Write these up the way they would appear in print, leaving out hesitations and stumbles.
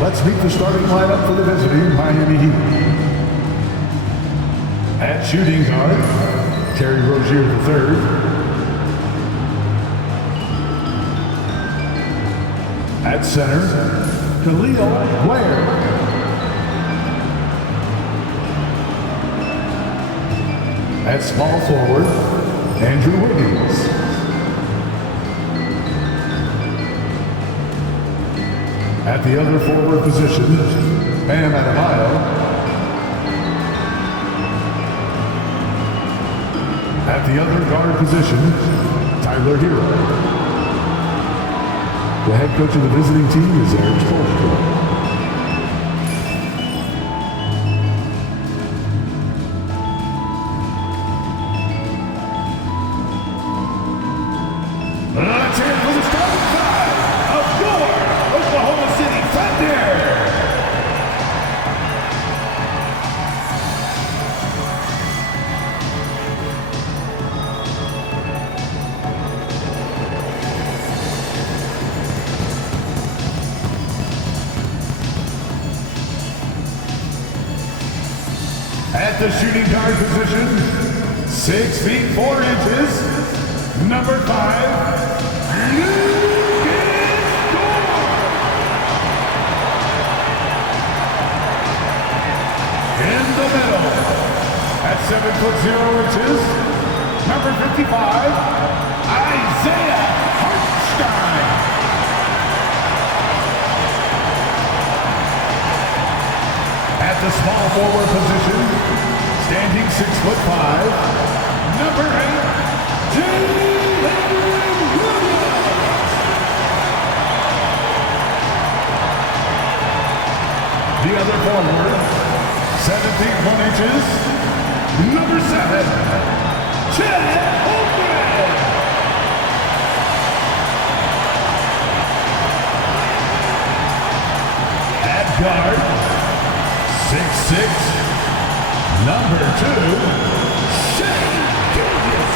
Let's meet the starting lineup for the visiting Miami Heat. At shooting guard, Terry Rozier III. At center, Khalil Ware. At small forward, Andrew Wiggins. At the other forward position, Bam Adebayo. At the other guard position, Tyler Hero. The head coach of the visiting team is Eric Spoelstra. Let's hear it for the starting five of your Oklahoma City Thunder. At the shooting guard position, 6 feet 4 inches, number 5, in the middle, at 7 foot 0 inches, number 55, Isaiah Hartenstein. At the small forward position, standing 6 foot 5, number 8, Jalen. The other forward, 7 feet 1 inches, number 7, Chet Holmgren. At guard, 6'6", number 2, Shai Gilgeous-Alexander.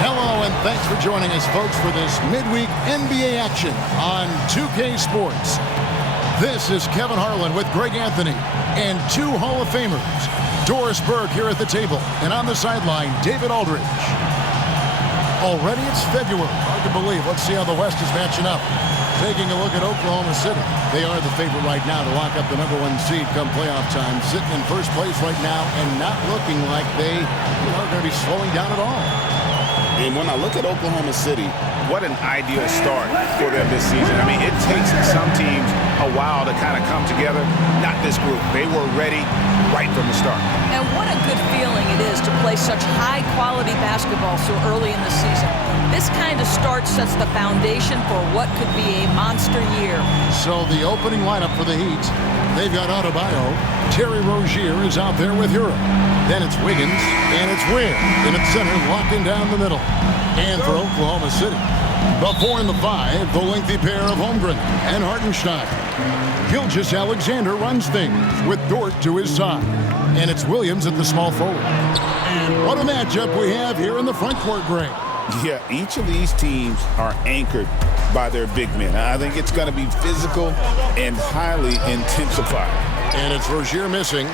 Hello, and thanks for joining us, folks, for this midweek NBA action on 2K Sports. This is Kevin Harlan with Greg Anthony and 2 Hall of Famers, Doris Burke here at the table, and on the sideline, David Aldridge. Already it's February. Hard to believe. Let's see how the West is matching up. Taking a look at Oklahoma City. They are the favorite right now to lock up the #1 seed come playoff time. Sitting in first place right now and not looking like they are going to be slowing down at all. And when I look at Oklahoma City, what an ideal start for them this season. I mean, it takes some teams a while to kind of come together. Not this group. They were ready right from the start. And what a good feeling it is to play such high-quality basketball so early in the season. This kind of start sets the foundation for what could be a monster year. So the opening lineup for the Heat, they've got Adebayo. Terry Rozier is out there with Hero. Then it's Wiggins, and it's Ware in at center, locking down the middle. And for Oklahoma City, the 4 and the 5, the lengthy pair of Holmgren and Hartenstein. Gilgeous-Alexander runs things with Dort to his side. And it's Williams at the small forward. And what a matchup we have here in the front court, Greg. Yeah, each of these teams are anchored by their big men. I think it's going to be physical and highly intensified. And it's Rozier missing.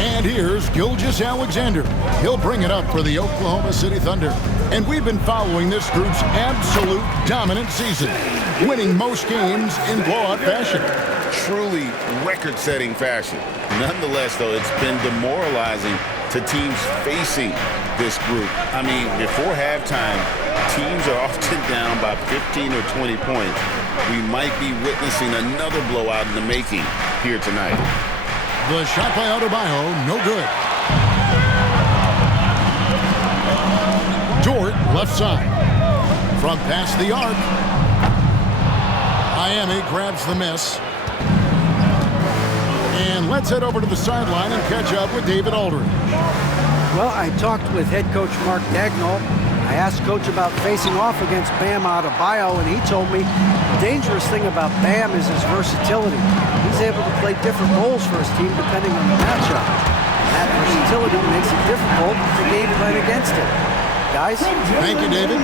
And here's Gilgeous-Alexander. He'll bring it up for the Oklahoma City Thunder. And we've been following this group's absolute dominant season, winning most games in blowout fashion. Truly record-setting fashion. Nonetheless, though, it's been demoralizing to teams facing this group. I mean, before halftime, teams are often down by 15 or 20 points. We might be witnessing another blowout in the making here tonight. The shot by Adebayo, no good. Dort, left side. From past the arc. Miami grabs the miss. And let's head over to the sideline and catch up with David Aldridge. Well, I talked with head coach Mark Dagnall. I asked Coach about facing off against Bam Adebayo, and he told me the dangerous thing about Bam is his versatility. He's able to play different roles for his team depending on the matchup. And that versatility makes it difficult to game plan against him. guys. Thank you, David.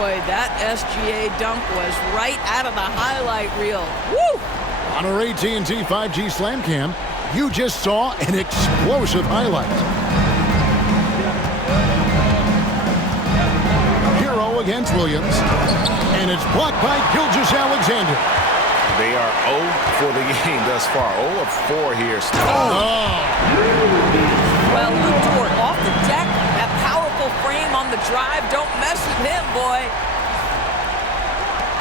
Boy, that SGA dunk was right out of the highlight reel. Woo! On our AT&T 5G Slam Cam, you just saw an explosive highlight. Hero against Williams, and it's blocked by Gilgeous-Alexander. They are 0 for the game thus far. 0 of 4 here. Well, Latour off the deck. That powerful frame on the drive. Don't mess with him, boy.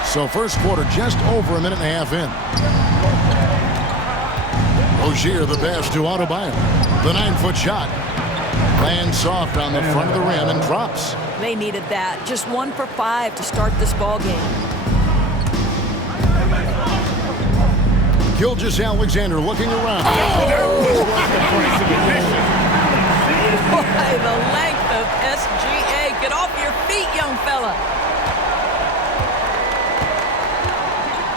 So first quarter just over a minute and a half in. Rozier the pass to Adebayo. The 9-foot shot. Lands soft on the front of the rim and drops. They needed that. Just 1 for 5 to start this ball game. Gilgeous-Alexander looking around. Boy, the length of SGA. Get off your feet, young fella.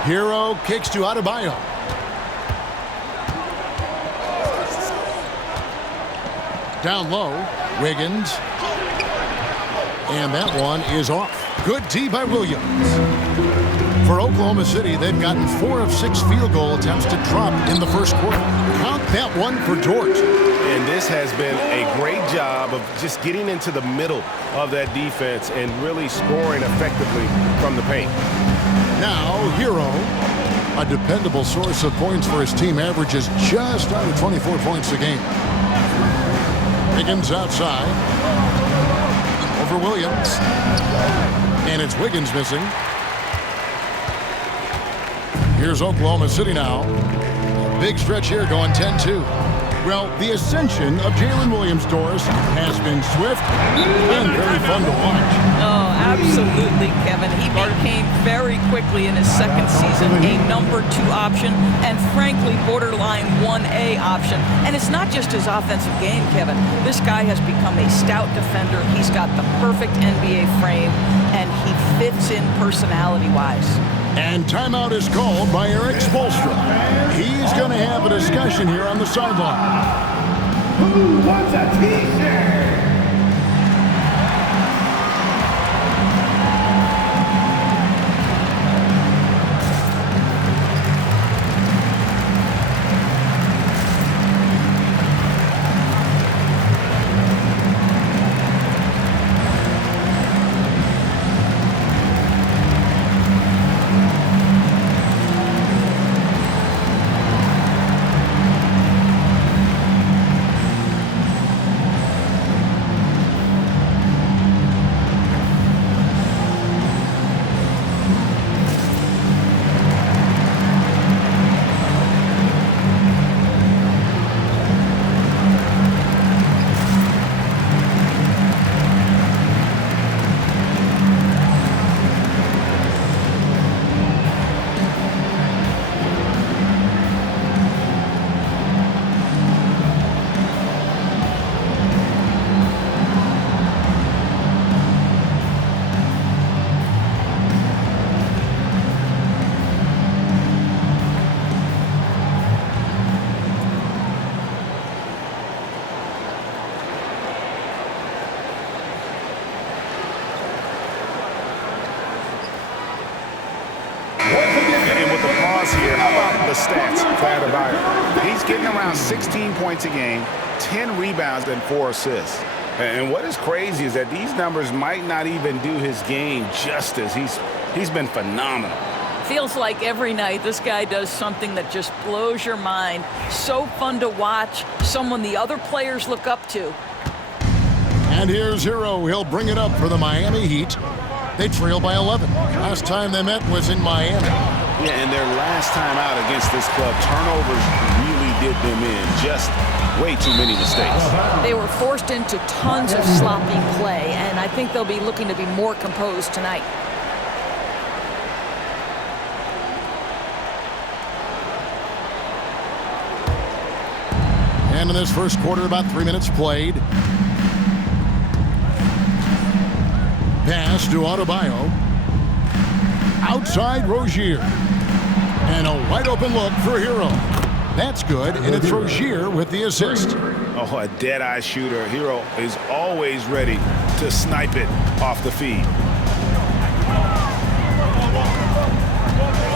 Hero kicks to Adebayo. Down low, Wiggins. And that one is off. Good D by Williams. For Oklahoma City, they've gotten 4 of 6 field goal attempts to drop in the first quarter. Count that one for George. And this has been a great job of just getting into the middle of that defense and really scoring effectively from the paint. Now, Hero, a dependable source of points for his team, averages just under 24 points a game. Wiggins outside. Over Williams. And it's Wiggins missing. Here's Oklahoma City now. Big stretch here going 10-2. Well, the ascension of Jalen Williams, Doris, has been swift and very fun to watch. Oh, absolutely, Kevin. He became very quickly in his second season a number 2 option and, frankly, borderline 1A option. And it's not just his offensive game, Kevin. This guy has become a stout defender. He's got the perfect NBA frame, and he fits in personality-wise. And timeout is called by Eric Spoelstra. He's going to have a discussion here on the sideline. Who wants a t-shirt? Stats for Adebayo. He's getting around 16 points a game, 10 rebounds, and 4 assists. And what is crazy is that these numbers might not even do his game justice. He's been phenomenal. Feels like every night this guy does something that just blows your mind. So fun to watch, someone the other players look up to. And here's Hero. He'll bring it up for the Miami Heat. They trail by 11. Last time they met was in Miami. Yeah, and their last time out against this club, turnovers really did them in. Just way too many mistakes. They were forced into tons of sloppy play, and I think they'll be looking to be more composed tonight. And in this first quarter, about 3 minutes played. Pass to Adebayo. Outside Rozier. And a wide open look for Hero. That's good, and it's Rozier with the assist. Oh, a dead-eye shooter. Hero is always ready to snipe it off the feed.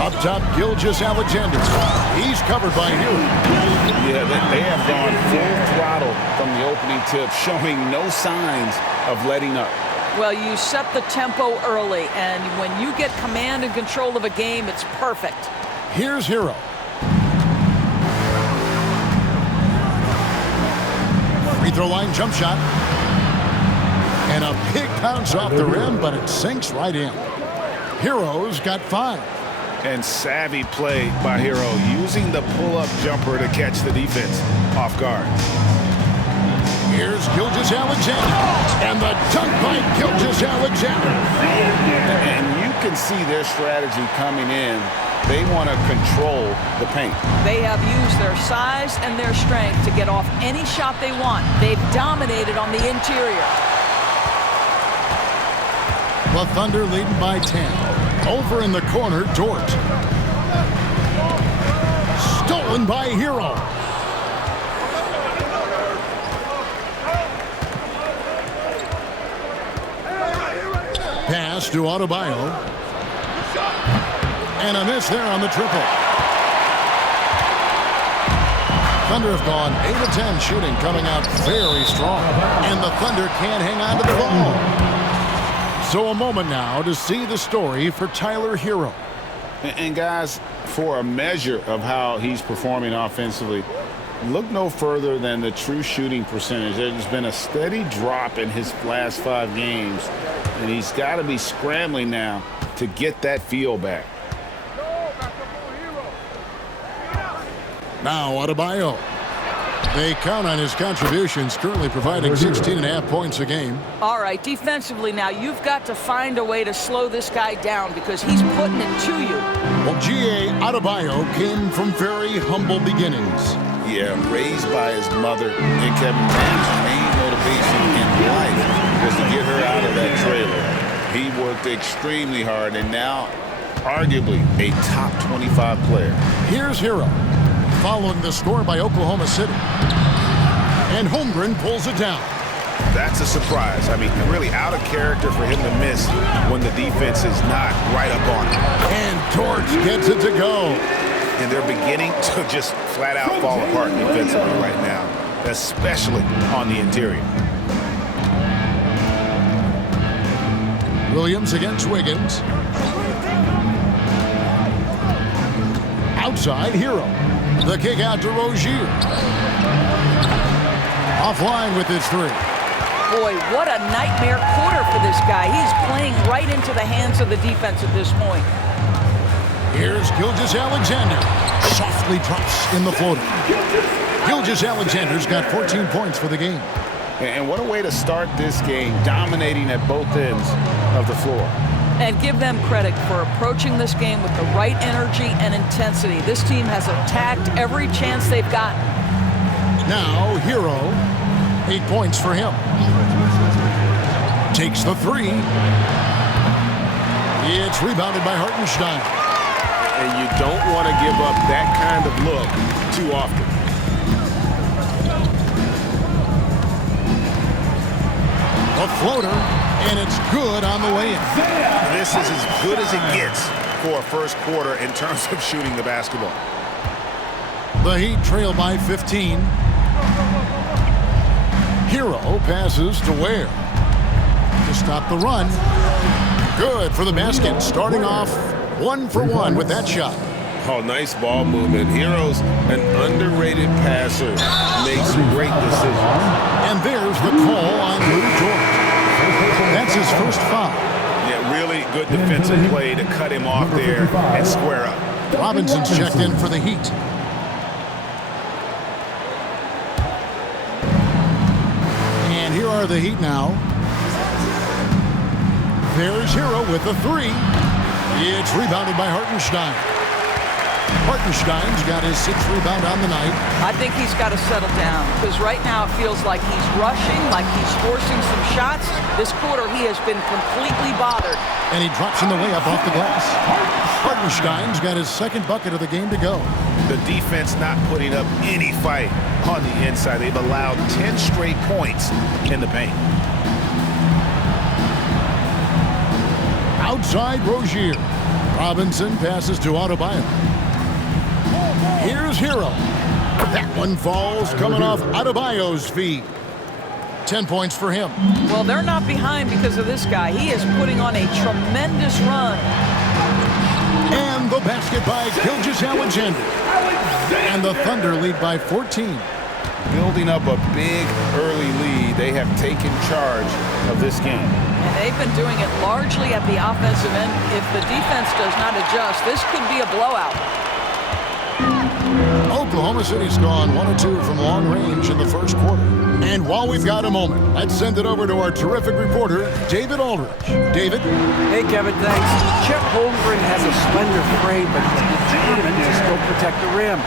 Up top, Gilgeous-Alexander. He's covered by Hero. Yeah, they have gone full throttle from the opening tip, showing no signs of letting up. Well, you set the tempo early, and when you get command and control of a game, it's perfect. Here's Hero. Free throw line jump shot. And a big bounce off the rim, but it sinks right in. Hero's got 5. And savvy play by Hero, using the pull-up jumper to catch the defense off guard. Here's Gilgeous-Alexander. And the dunk by Gilgeous-Alexander. And you can see their strategy coming in. They want to control the paint. They have used their size and their strength to get off any shot they want. They've dominated on the interior. The Thunder leading by 10. Over in the corner, Dort. Stolen by Hero. Pass to Adebayo. And a miss there on the triple. Thunder have gone 8 of 10 shooting, coming out very strong. And the Thunder can't hang on to the ball. So a moment now to see the story for Tyler Hero. And guys, for a measure of how he's performing offensively, look no further than the true shooting percentage. There's been a steady drop in his last 5 games, and he's got to be scrambling now to get that feel back. Now Adebayo. They count on his contributions, currently providing 16.5 points a game. All right, defensively now, you've got to find a way to slow this guy down because he's putting it to you. Well, G.A. Adebayo came from very humble beginnings. Yeah, raised by his mother, and Kevin Durant's main motivation in life was to get her out of that trailer. He worked extremely hard, and now arguably a top 25 player. Here's Hero, following the score by Oklahoma City. And Holmgren pulls it down. That's a surprise. I mean, really out of character for him to miss when the defense is not right up on him. And Torch gets it to go. And they're beginning to just flat out fall apart defensively right now, especially on the interior. Williams against Wiggins. Outside, Hero. The kick out to Rozier. Offline with his 3. Boy, what a nightmare quarter for this guy. He's playing right into the hands of the defense at this point. Here's Gilgeous-Alexander. Softly drops in the floater. Gilgeous-Alexander's got 14 points for the game. And what a way to start this game, dominating at both ends of the floor. And give them credit for approaching this game with the right energy and intensity. This team has attacked every chance they've gotten. Now, Hero, 8 points for him. Takes the 3. It's rebounded by Hartenstein. And you don't want to give up that kind of look too often. A floater, and it's good on the way in. This is as good as it gets for a first quarter in terms of shooting the basketball. The Heat trail by 15. Hero passes to Ware to stop the run. Good for the basket, starting off 1 for 1 with that shot. Oh, nice ball movement. Hero's an underrated passer. Makes great decisions. And there's the call on Lou Dort. That's his first foul. Yeah, really good defensive play to cut him off there and square up. Robinson's checked in for the Heat. And here are the Heat now. There's Hero with the 3. It's rebounded by Hartenstein. Hartenstein's got his 6th rebound on the night. I think he's got to settle down because right now it feels like he's rushing, like he's forcing some shots. This quarter he has been completely bothered. And he drops in the layup off the glass. Hartenstein's got his 2nd bucket of the game to go. The defense not putting up any fight on the inside. They've allowed 10 straight points in the paint. Outside Rozier. Robinson passes to Adebayo. Here's Hero. That one falls coming off Adebayo's feet. 10 points for him. Well, they're not behind because of this guy. He is putting on a tremendous run. And the basket by Gilgeous-Alexander. And the Thunder lead by 14. Building up a big early lead. They have taken charge of this game. And they've been doing it largely at the offensive end. If the defense does not adjust, this could be a blowout. Oklahoma City's gone 1 of 2 from long range in the first quarter. And while we've got a moment, let's send it over to our terrific reporter, David Aldridge. David? Hey, Kevin, thanks. Chet Holmgren has a slender frame, but he's determined to still protect the rim.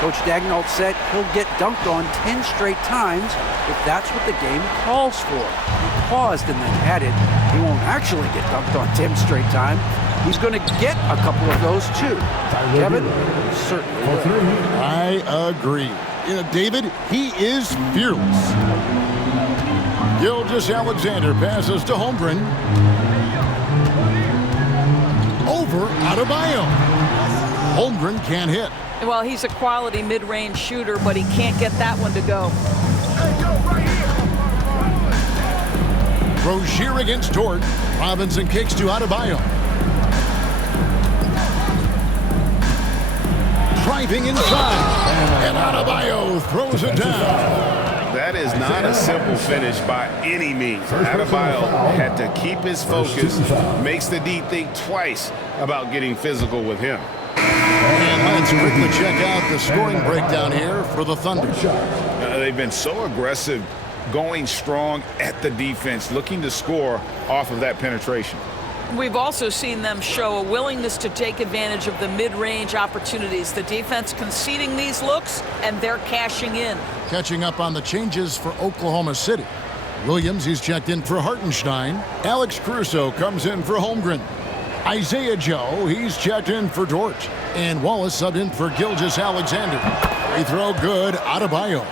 Coach Daigneault said he'll get dunked on 10 straight times if that's what the game calls for. He paused and then added, he won't actually get dunked on 10 straight times. He's going to get a couple of those too. Kevin, certainly will. I agree. You know, David, he is fearless. Gilgeous-Alexander passes to Holmgren. Over Adebayo. Holmgren can't hit. Well, he's a quality mid-range shooter, but he can't get that one to go. Rozier against Dort. Robinson kicks to Adebayo. Driving inside. And Adebayo throws it down. That is not a simple finish by any means. Adebayo had to keep his focus, makes the D think twice about getting physical with him. And let's quickly check out the scoring breakdown here for the Thunder. They've been so aggressive, going strong at the defense, looking to score off of that penetration. We've also seen them show a willingness to take advantage of the mid-range opportunities. The defense conceding these looks, and they're cashing in. Catching up on the changes for Oklahoma City. Williams, he's checked in for Hartenstein. Alex Caruso comes in for Holmgren. Isaiah Joe, he's checked in for Dort. And Wallace subbed in for Gilgeous-Alexander. Free throw good, Adebayo.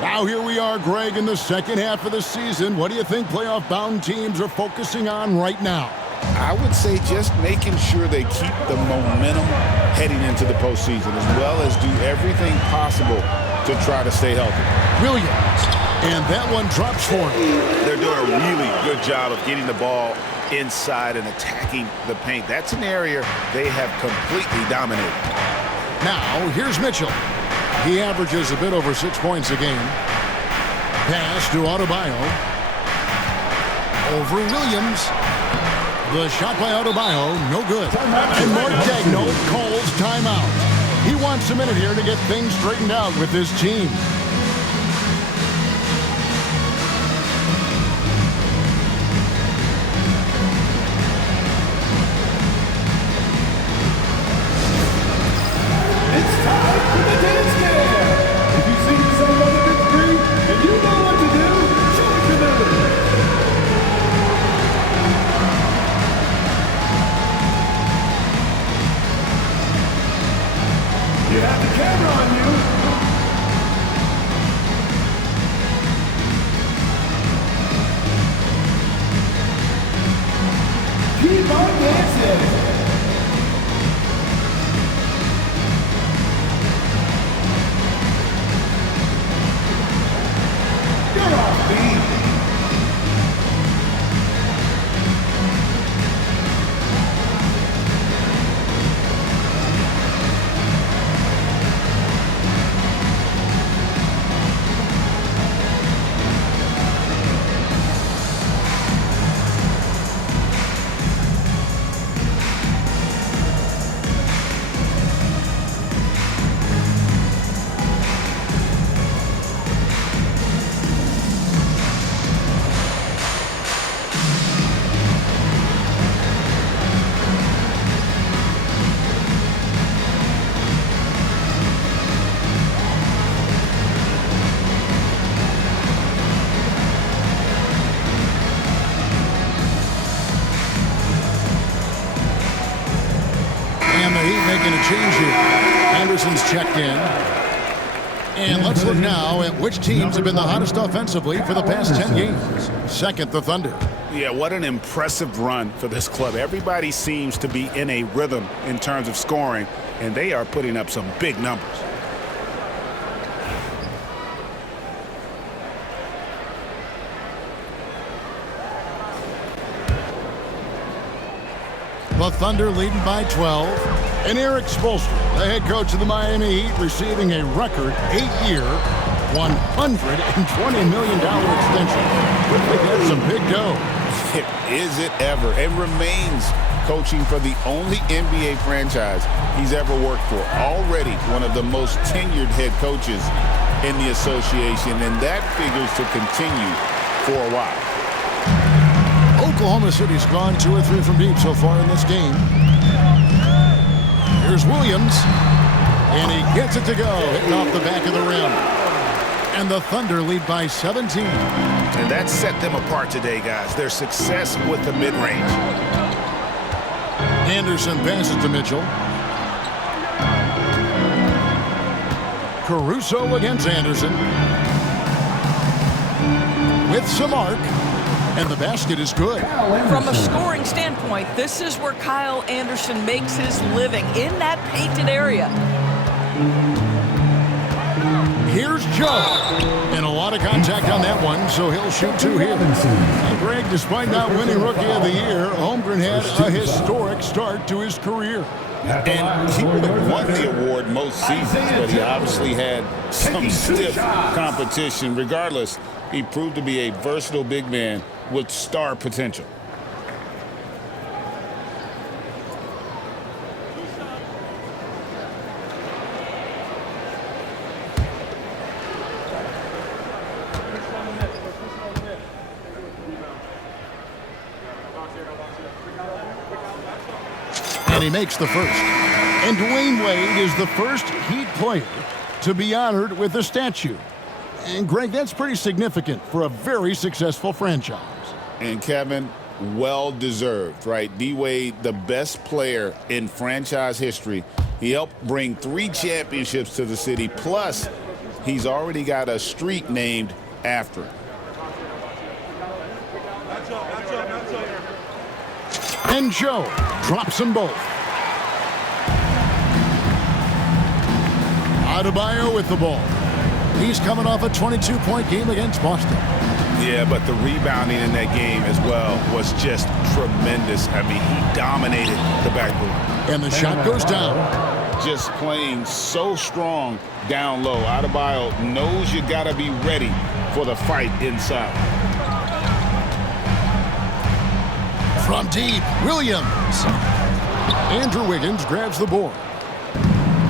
Now here we are, Greg, in the second half of the season. What do you think playoff-bound teams are focusing on right now? I would say just making sure they keep the momentum heading into the postseason, as well as do everything possible to try to stay healthy. Williams, and that one drops for him. They're doing a really good job of getting the ball inside and attacking the paint. That's an area they have completely dominated. Now, here's Mitchell. He averages a bit over 6 points a game. Pass to Adebayo. Over Williams. The shot by Adebayo, no good. And Mark Daigneault calls timeout. He wants a minute here to get things straightened out with his team. It's time for the dance game. If you see yourself on the big screen and you know what to do, show it to them. You have the camera on you. making a change here. Anderson's checked in. And let's look now at which teams have been the hottest offensively for the past 10 games. Second, the Thunder. Yeah, what an impressive run for this club. Everybody seems to be in a rhythm in terms of scoring, and they are putting up some big numbers. The Thunder leading by 12. And Eric Spoelstra, the head coach of the Miami Heat, receiving a record 8-year, $120 million extension. That's some big dough. Is it ever? It remains coaching for the only NBA franchise he's ever worked for. Already one of the most tenured head coaches in the association, and that figures to continue for a while. Oklahoma City's gone 2 or 3 from deep so far in this game. Here's Williams, and he gets it to go, hitting off the back of the rim. And the Thunder lead by 17. And that set them apart today, guys. Their success with the mid-range. Anderson passes to Mitchell. Caruso against Anderson. With some arc. And the basket is good. From a scoring standpoint, this is where Kyle Anderson makes his living, in that painted area. Here's Joe. And a lot of contact on that one, so he'll shoot 2 here. And Greg, despite not winning Rookie of the Year, Holmgren had a historic start to his career. And he would have won the award most seasons, but he obviously had some stiff competition. Regardless, he proved to be a versatile big man with star potential. And he makes the first. And Dwayne Wade is the first Heat player to be honored with a statue. And Greg, that's pretty significant for a very successful franchise. And Kevin, well-deserved, right? D-Wade, the best player in franchise history. He helped bring 3 championships to the city, plus he's already got a street named after him. And Joe drops them both. Adebayo with the ball. He's coming off a 22-point game against Boston. Yeah, but the rebounding in that game as well was just tremendous. I mean, he dominated the backboard. And the shot goes down. Just playing so strong down low. Adebayo knows you got to be ready for the fight inside. From deep, Williams. Andrew Wiggins grabs the board.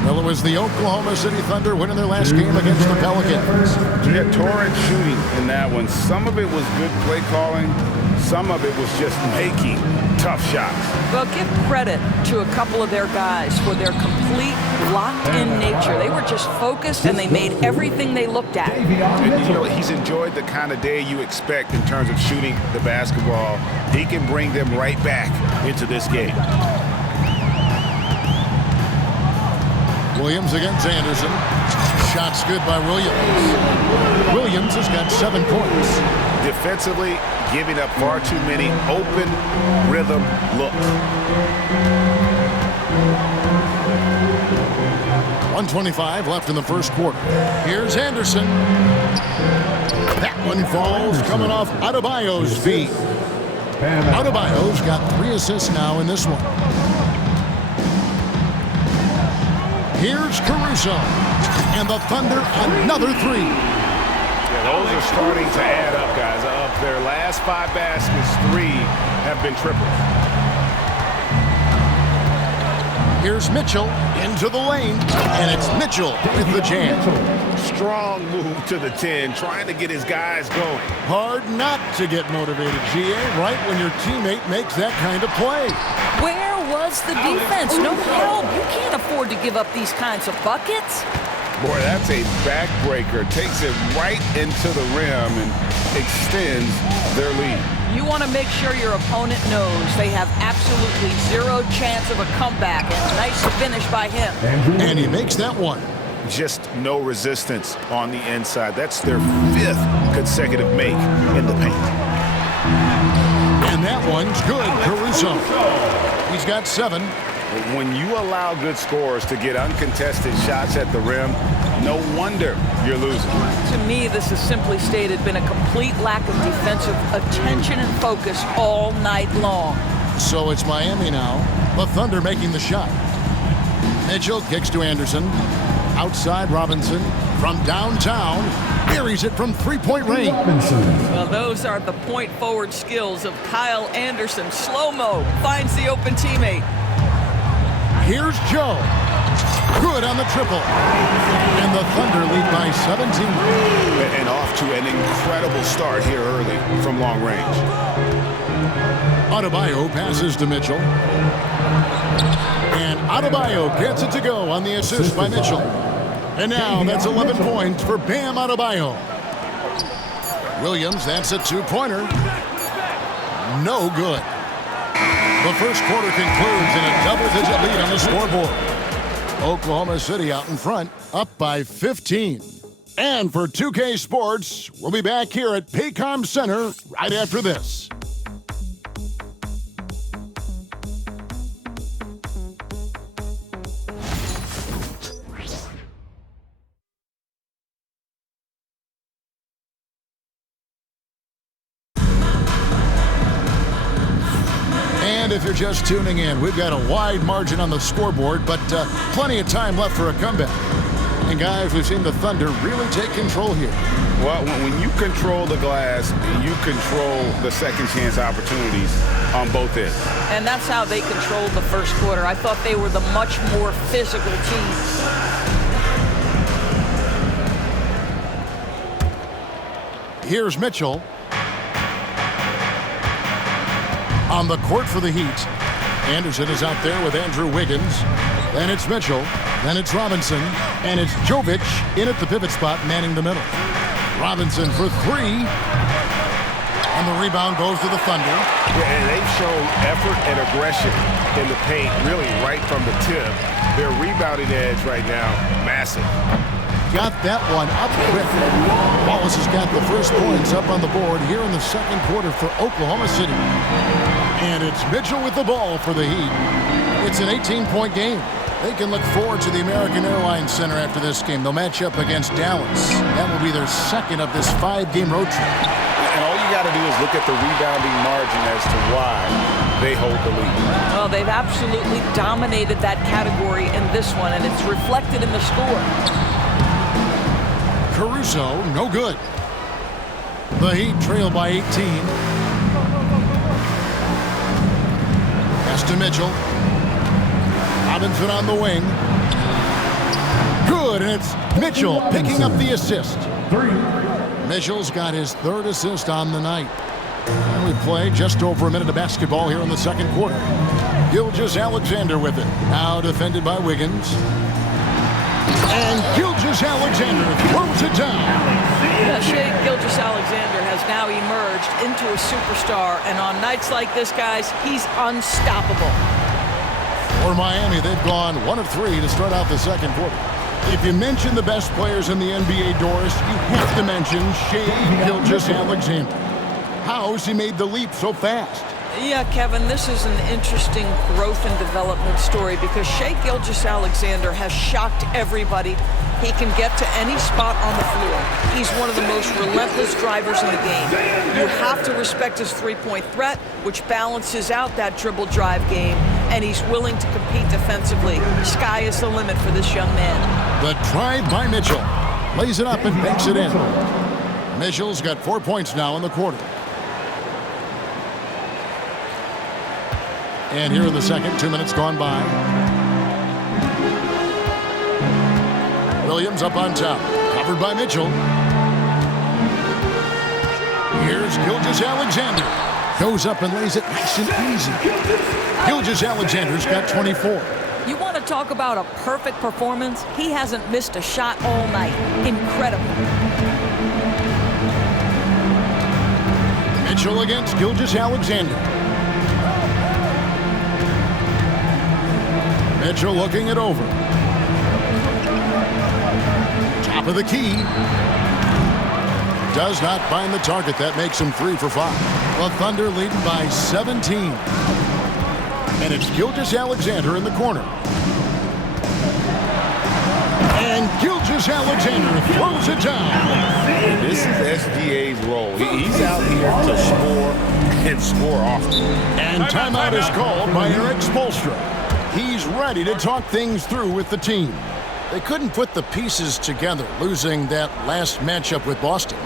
Well, it was the Oklahoma City Thunder winning their last game against the Pelicans. Yeah, torrid shooting in that one. Some of it was good play calling. Some of it was just making tough shots. Well, give credit to a couple of their guys for their complete locked-in nature. They were just focused, and they made everything they looked at. And, you know, he's enjoyed the kind of day you expect in terms of shooting the basketball. He can bring them right back into this game. Williams against Anderson. Shots good by Williams. Williams has got 7 points. Defensively, giving up far too many open rhythm looks. 1:25 left in the first quarter. Here's Anderson. That one falls, coming off Adebayo's feet. Adebayo's got 3 assists now in this one. Here's Caruso. And the Thunder, another 3. Yeah, those are starting to add up, guys. Of their last 5 baskets, 3 have been triples. Here's Mitchell into the lane. And it's Mitchell with the jam. Strong move to the 10, trying to get his guys going. Hard not to get motivated, GA, right when your teammate makes that kind of play. Where was the defense? No help. You can't afford to give up these kinds of buckets. Boy, that's a backbreaker. Takes it right into the rim and extends their lead. You want to make sure your opponent knows they have absolutely zero chance of a comeback. And nice finish by him. And he makes that one. Just no resistance on the inside. That's their 5th consecutive make in the paint. And that one's good, Caruso. He's got 7. When you allow good scorers to get uncontested shots at the rim, no wonder you're losing. To me, this has simply stated been a complete lack of defensive attention and focus all night long. So it's Miami now. The Thunder making the shot. Mitchell kicks to Anderson. Outside Robinson from downtown. Buries it from three-point range. Well, those are the point forward skills of Kyle Anderson. Slow-mo finds the open teammate. Here's Joe. Good on the triple. And the Thunder lead by 17. And off to an incredible start here early from long range. Adebayo passes to Mitchell. And Adebayo gets it to go on the assist by Mitchell. And now that's 11 points for Bam Adebayo. Williams, that's a 2-pointer. No good. The first quarter concludes in a double-digit lead on the scoreboard. Oklahoma City out in front, up by 15. And for 2K Sports, we'll be back here at Paycom Center right after this. And if you're just tuning in, we've got a wide margin on the scoreboard, but plenty of time left for a comeback. And guys, we've seen the Thunder really take control here. Well, when you control the glass, you control the second chance opportunities on both ends. And that's how they controlled the first quarter. I thought they were the much more physical team. Here's Mitchell. On the court for the Heat. Anderson is out there with Andrew Wiggins. Then it's Mitchell. Then it's Robinson. And it's Jovic in at the pivot spot, manning the middle. Robinson for 3. And the rebound goes to the Thunder. Yeah, and they've shown effort and aggression in the paint, really right from the tip. Their rebounding edge right now, massive. Got that one up quick. Wallace has got the first points up on the board here in the second quarter for Oklahoma City. And it's Mitchell with the ball for the Heat. It's an 18-point game. They can look forward to the American Airlines Center after this game. They'll match up against Dallas. That will be their second of this 5-game road trip. And all you got to do is look at the rebounding margin as to why they hold the lead. Well, they've absolutely dominated that category in this one, and it's reflected in the score. Caruso, no good. The Heat trail by 18. Pass to Mitchell. Robinson on the wing. Good, and it's Mitchell picking up the assist. Mitchell's got his 3rd assist on the night. And we play just over a minute of basketball here in the second quarter. Gilgeous-Alexander with it. Now defended by Wiggins. And Gilgeous-Alexander throws it down. Shai Gilgeous-Alexander has now emerged into a superstar, and on nights like this, guys, he's unstoppable. For Miami, they've gone 1 of 3 to start out the second quarter. If you mention the best players in the NBA, Doris, you have to mention Shai Gilgeous-Alexander. How has he made the leap so fast? Yeah, Kevin, this is an interesting growth and development story because Shai Gilgeous-Alexander has shocked everybody. He can get to any spot on the floor. He's one of the most relentless drivers in the game. You have to respect his three-point threat, which balances out that dribble drive game, and he's willing to compete defensively. Sky is the limit for this young man. The drive by Mitchell. Lays it up and banks it in. Mitchell's got 4 points now in the quarter. And here in the second, 2 minutes gone by. Williams up on top, covered by Mitchell. Here's Gilgeous-Alexander. Goes up and lays it nice and easy. Gilgeous-Alexander's got 24. You want to talk about a perfect performance? He hasn't missed a shot all night. Incredible. Mitchell against Gilgeous-Alexander. Mitchell looking it over. Top of the key. Does not find the target. That makes him 3 for 5. The Thunder leading by 17. And it's Gilgeous-Alexander in the corner. And Gilgeous-Alexander throws it down. This is SGA's role. He's out here to score and score often. And timeout is called by Eric Spoelstra. He's ready to talk things through with the team. They couldn't put the pieces together, losing that last matchup with Boston.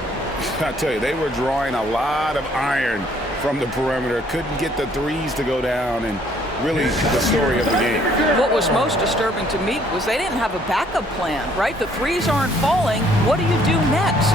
I tell you, they were drawing a lot of iron from the perimeter. Couldn't get the threes to go down, and really the story of the game. What was most disturbing to me was they didn't have a backup plan, right? The threes aren't falling. What do you do next?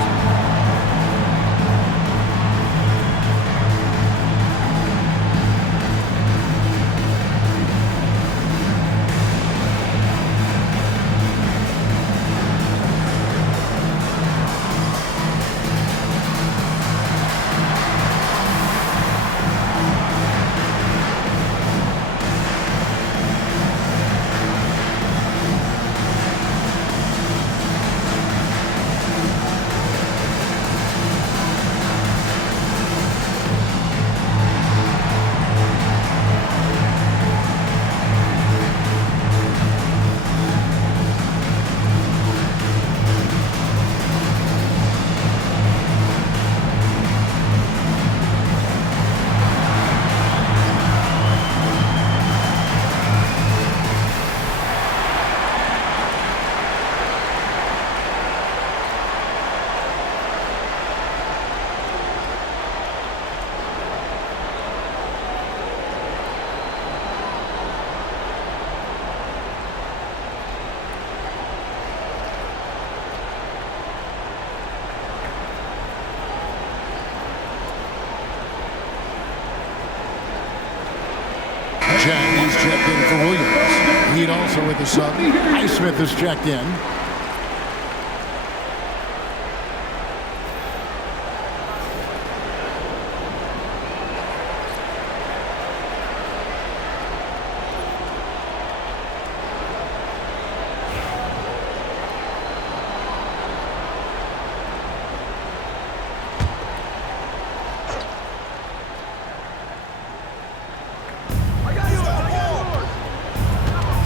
He's checked in for Williams. Heat also with the sub. Highsmith is checked in.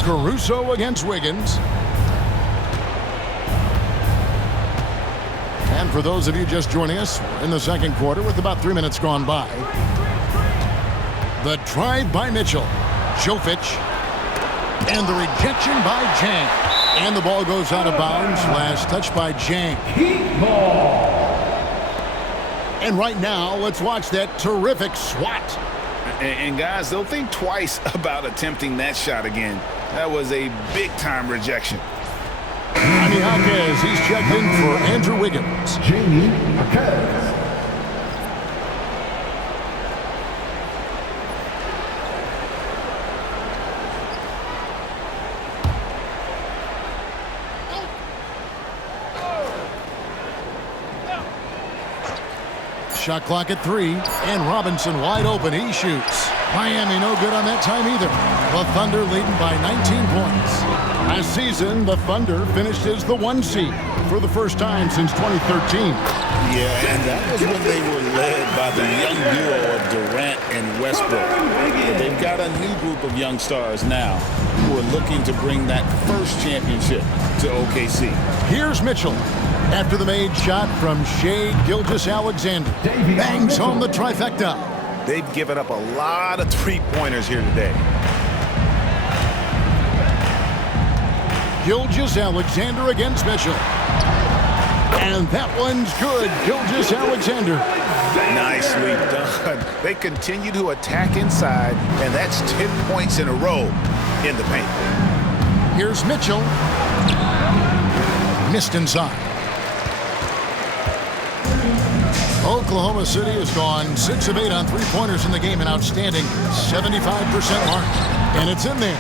Caruso against Wiggins. And for those of you just joining us, we're in the second quarter with about 3 minutes gone by. The drive by Mitchell. Jovic. And the rejection by Jang. And the ball goes out of bounds. Last touch by Jang. And right now, let's watch that terrific swat. And guys, they'll think twice about attempting that shot again. That was a big-time rejection. Jaime Jaquez, he's checked in for Andrew Wiggins. Jaime Jaquez. Shot clock at 3, and Robinson wide open. He shoots. Miami no good on that time either. The Thunder leading by 19 points. Last season, the Thunder finished as the 1 seed for the first time since 2013. Yeah, and that was when they were led by the young duo of Durant and Westbrook. But they've got a new group of young stars now who are looking to bring that first championship to OKC. Here's Mitchell. After the made shot from Shai Gilgeous-Alexander. Bangs home the trifecta. They've given up a lot of three-pointers here today. Gilgeous-Alexander against Mitchell. And that one's good. Gilgeous-Alexander. Nicely done. They continue to attack inside, and that's 10 points in a row in the paint. Here's Mitchell. Missed inside. Oklahoma City has gone 6 of 8 on three-pointers in the game, an outstanding 75% mark. And it's in there.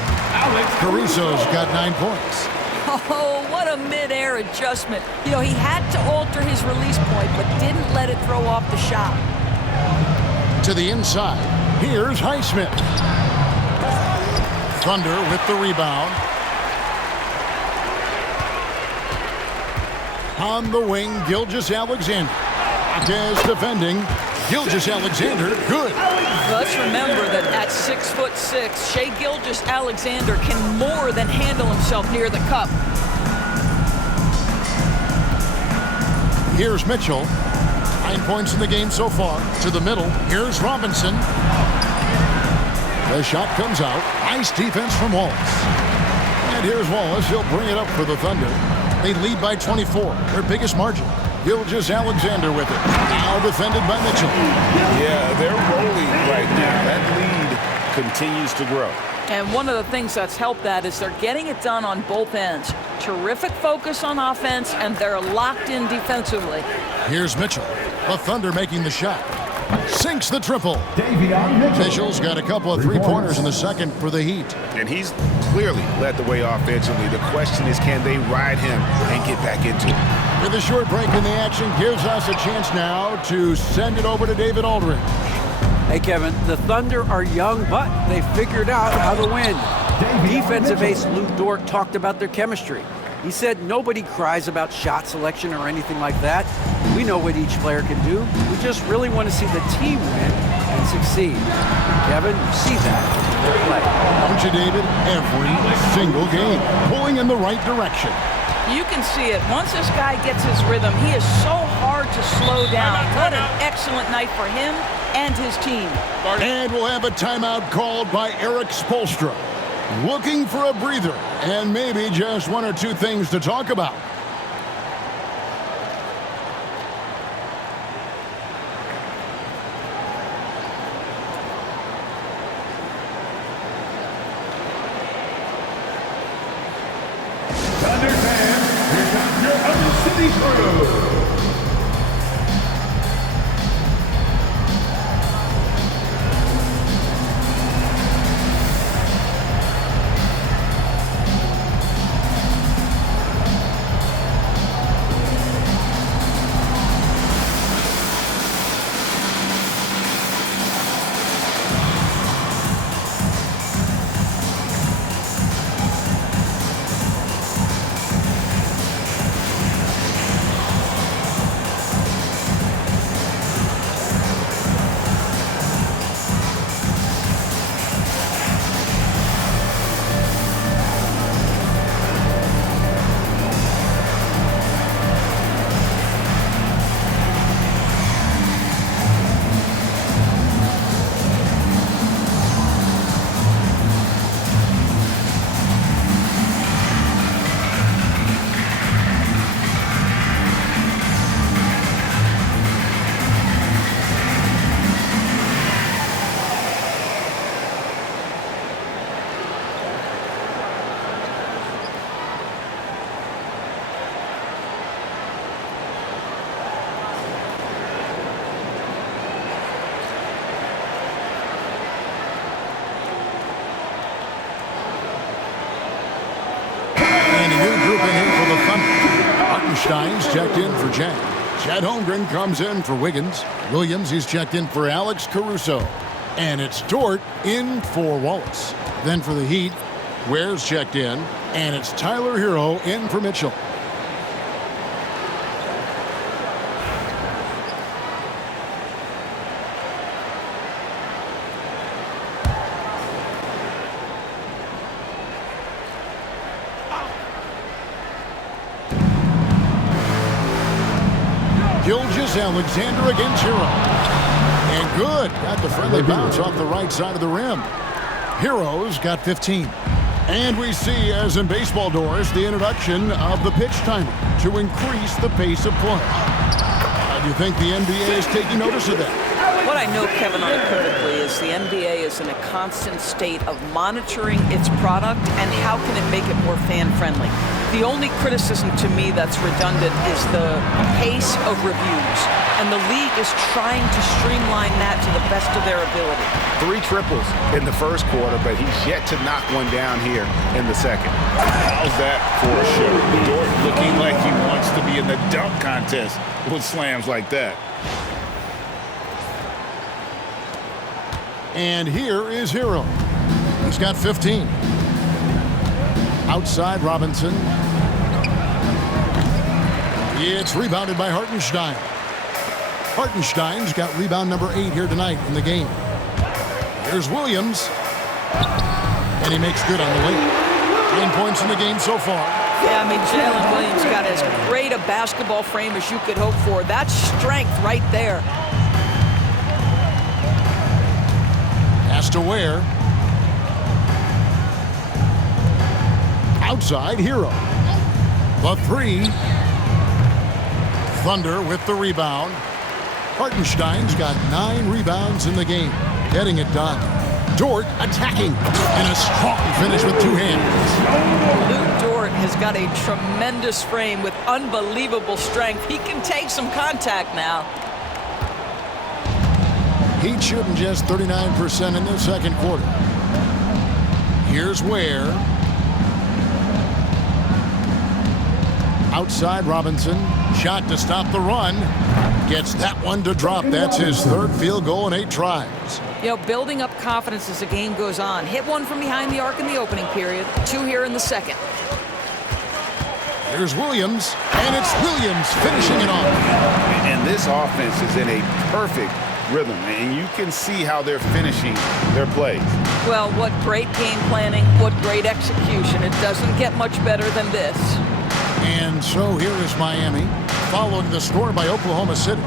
Caruso's got 9 points. Oh, what a mid-air adjustment. You know, he had to alter his release point, but didn't let it throw off the shot. To the inside. Here's Highsmith. Thunder with the rebound. On the wing, Gilgeous-Alexander. Is defending. Gilgeous-Alexander, good. Let's remember that at 6'6", Shai Gilgeous-Alexander can more than handle himself near the cup. Here's Mitchell. 9 points in the game so far. To the middle. Here's Robinson. The shot comes out. Nice defense from Wallace. And here's Wallace. He'll bring it up for the Thunder. They lead by 24. Their biggest margin. Gilgeous-Alexander with it. Now defended by Mitchell. Yeah, they're rolling right now. That lead continues to grow. And one of the things that's helped that is they're getting it done on both ends. Terrific focus on offense, and they're locked in defensively. Here's Mitchell. The Thunder making the shot. Sinks the triple. Mitchell's got a couple of three-pointers in the second for the Heat. And he's clearly led the way offensively. The question is, can they ride him and get back into it? With a short break in the action, gives us a chance now to send it over to David Aldridge. Hey, Kevin, the Thunder are young, but they figured out how to win. Defensive ace Lou Dort talked about their chemistry. He said nobody cries about shot selection or anything like that. We know what each player can do. We just really want to see the team win and succeed. Kevin, you see that in their play. Don't you, David? Every single game, pulling in the right direction. You can see it. Once this guy gets his rhythm, he is so hard to slow down. What an excellent night for him and his team. And we'll have a timeout called by Eric Spoelstra. Looking for a breather and maybe just one or two things to talk about. Thunder fans, here comes your Undercity crew. Stein's checked in for Chad. Chad Holmgren comes in for Wiggins. Williams, he's checked in for Alex Caruso. And it's Dort in for Wallace. Then for the Heat, Ware's checked in. And it's Tyler Hero in for Mitchell. Gilgeous-Alexander against Hero. And good. Got the friendly bounce off the right side of the rim. Hero's got 15. And we see, as in baseball doors, the introduction of the pitch timer to increase the pace of play. Do you think the NBA is taking notice of that? What I know, Kevin, unequivocally is the NBA is in a constant state of monitoring its product and how can it make it more fan-friendly. The only criticism to me that's redundant is the pace of reviews. and the league is trying to streamline that to the best of their ability. 3 triples in the first quarter, but he's yet to knock one down here in the second. How's that for a show? Dort looking like he wants to be in the dunk contest with slams like that. And here is Hero. He's got 15. Outside Robinson. It's rebounded by Hartenstein. Hartenstein's got rebound number 8 here tonight in the game. Here's Williams. And he makes good on the lane. 9 points in the game so far. Yeah, I mean, Jalen Williams got as great a basketball frame as you could hope for. That's strength right there. Has to Ware. Outside, Hero. The 3. Thunder with the rebound. Hartenstein's got 9 rebounds in the game. Getting it done. Dort attacking. And a strong finish with 2 hands. Luke Dort has got a tremendous frame with unbelievable strength. He can take some contact now. Heat shooting just 39% in the second quarter. Here's Ware. Outside Robinson. Shot to stop the run. Gets that one to drop. That's his 3rd field goal in 8 tries. You know, building up confidence as the game goes on. Hit one from behind the arc in the opening period. 2 here in the second. Here's Williams. And it's Williams finishing it off. And this offense is in a perfect rhythm, and you can see how they're finishing their plays. Well, what great game planning. What great execution. It doesn't get much better than this. And so here is Miami, following the score by Oklahoma City.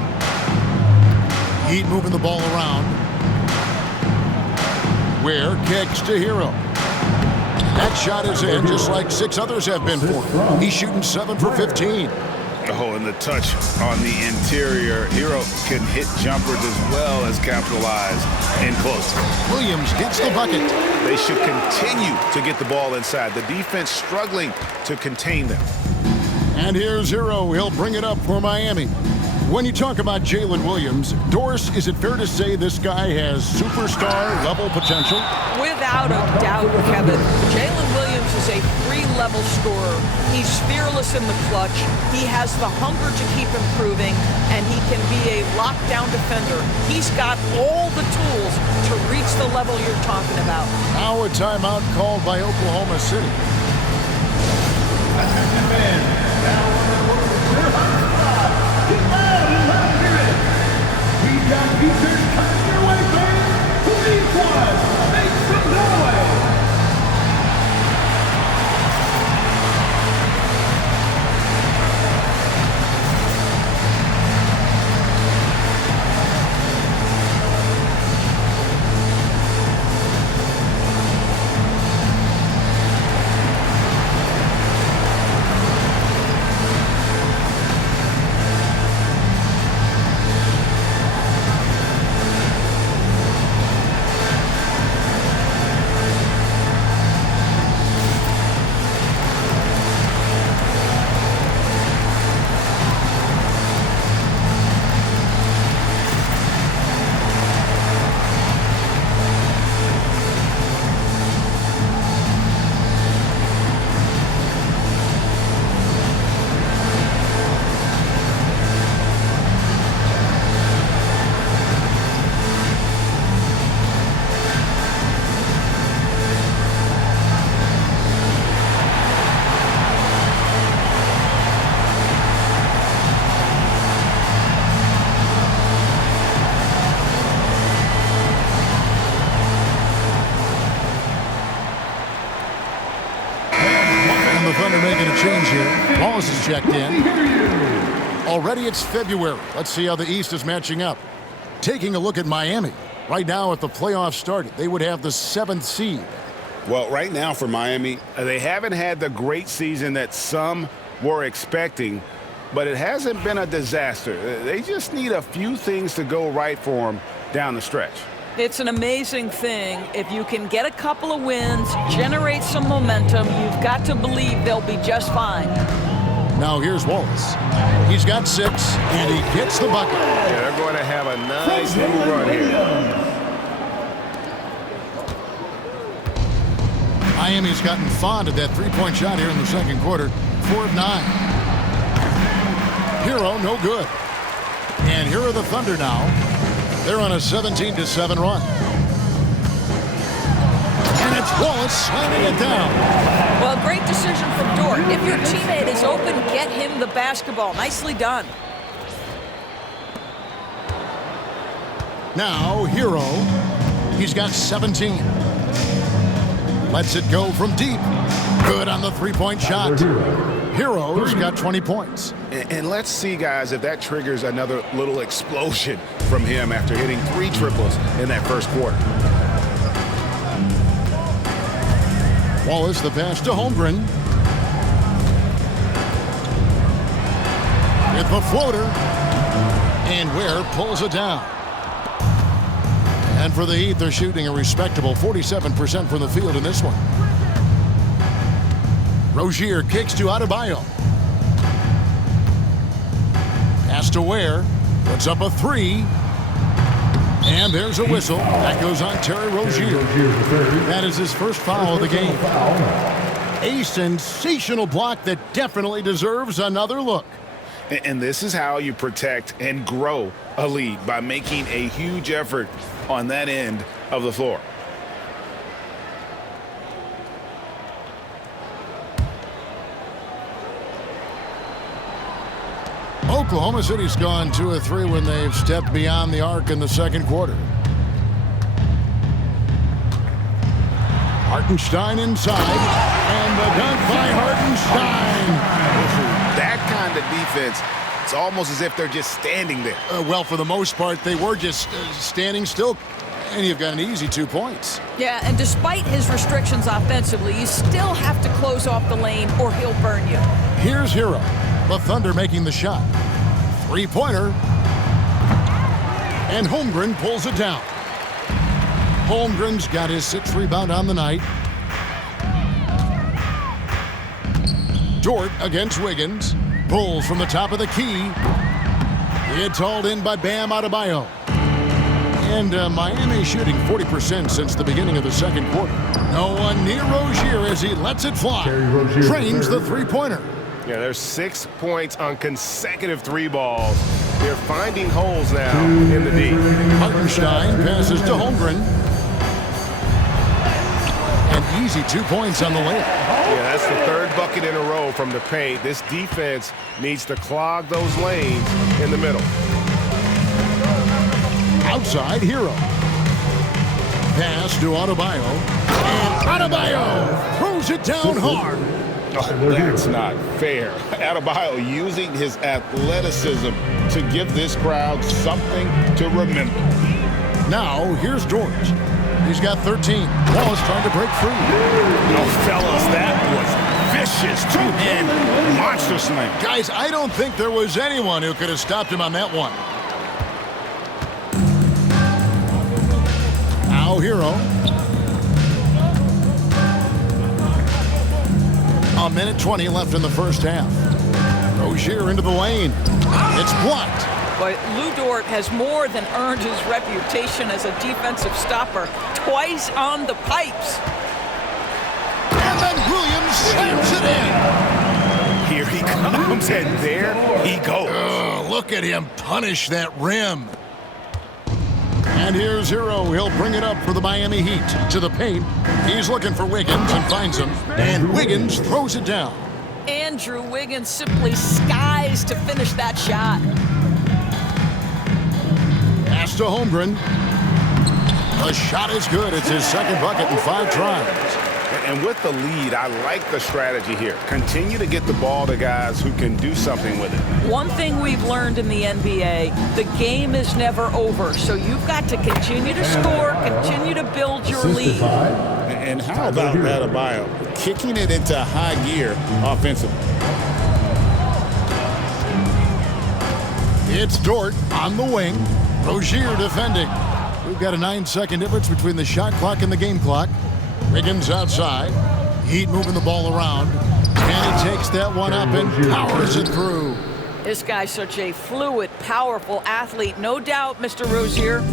Heat moving the ball around. Ware kicks to Hero. That shot is in, just like 6 others have been for him. He's shooting 7 for 15. Oh, and the touch on the interior. Hero can hit jumpers as well as capitalize in close. Williams gets the bucket. They should continue to get the ball inside. The defense struggling to contain them. And here's Hero. He'll bring it up for Miami. When you talk about Jalen Williams, Doris, is it fair to say this guy has superstar-level potential? Without a doubt, Kevin. Jalen Williams is a 3-level scorer. He's fearless in the clutch. He has the hunger to keep improving, and he can be a lockdown defender. He's got all the tools to reach the level you're talking about. Now a timeout called by Oklahoma City. We've got features coming your way, fans. Please one, make some noise. Wallace is checked in. Already it's February. Let's see how the East is matching up. Taking a look at Miami. Right now, if the playoffs started, they would have the 7th seed. Well, right now for Miami, They haven't had the great season that some were expecting, but it hasn't been a disaster. They just need a few things to go right for them down the stretch. It's an amazing thing. If you can get a couple of wins, generate some momentum, you've got to believe they'll be just fine. Now here's Wallace. He's got 6, and he gets the bucket. Yeah, they're going to have a nice little run here. Miami's gotten fond of that three-point shot here in the second quarter. 4 of 9. Hero, no good. And here are the Thunder now. They're on a 17-7 run. And it's Wallace slamming it down. Well, great decision from Dort. If your teammate is open, get him the basketball. Nicely done. Now, Hero. He's got 17. Lets it go from deep. Good on the three-point shot. Hero's got 20 points. And let's see, guys, if that triggers another little explosion from him after hitting 3 triples in that first quarter. Wallace, the pass to Holmgren. With the floater. And Ware pulls it down. And for the Heat, they're shooting a respectable 47% from the field in this one. Rozier kicks to Adebayo. Pass to Ware. Puts up a 3. And there's a whistle. That goes on Terry Rozier. That is his first foul of the game. A sensational block that definitely deserves another look. And this is how you protect and grow a lead, by making a huge effort on that end of the floor. Oklahoma City's gone 2 of 3 when they've stepped beyond the arc in the second quarter. Hartenstein inside, and the dunk by Hartenstein. That kind of defense, it's almost as if they're just standing there. Well, for the most part, they were just standing still, and you've got an easy 2 points. Yeah, and despite his restrictions offensively, you still have to close off the lane or he'll burn you. Here's Hero. The Thunder making the shot. Three-pointer. And Holmgren pulls it down. Holmgren's got his 6th rebound on the night. Dort against Wiggins. Pulls from the top of the key. It's hauled in by Bam Adebayo. And Miami shooting 40% since the beginning of the second quarter. No one near Rozier as he lets it fly. Trains the three-pointer. Yeah, there's 6 points on consecutive 3 balls. They're finding holes now in the D. Hartenstein passes to Holmgren. An easy 2 points on the layup. Yeah, that's the 3rd bucket in a row from the paint. This defense needs to clog those lanes in the middle. Outside, Hero. Pass to Adebayo. And Adebayo throws it down hard. Oh, that's not fair. Adebayo using his athleticism to give this crowd something to remember. Now, here's George. He's got 13. Wallace trying to break free. Oh, fellas, that was vicious. 2-hand monster slam. Guys, I don't think there was anyone who could have stopped him on that one. Now, Hero. A minute 20 left in the first half. Rozier into the lane. It's blocked. But Lou Dort has more than earned his reputation as a defensive stopper. Twice on the pipes. And then Williams slams it in. Here he comes, and there he goes. Look at him punish that rim. And here's Hero. He'll bring it up for the Miami Heat. To the paint. He's looking for Wiggins and finds him. And Wiggins throws it down. Andrew Wiggins simply skies to finish that shot. Pass to Holmgren. The shot is good. It's his 2nd bucket in 5 tries. And with the lead, I like the strategy here. Continue to get the ball to guys who can do something with it. One thing we've learned in the NBA, the game is never over. So you've got to continue to score, continue to build your lead. And how about Adebayo kicking it into high gear offensively? It's Dort on the wing. Rozier defending. We've got a 9-second difference between the shot clock and the game clock. Wiggins outside. Heat moving the ball around. And he takes that one up and powers it through. This guy's such a fluid, powerful athlete. No doubt, Mr. Rozier.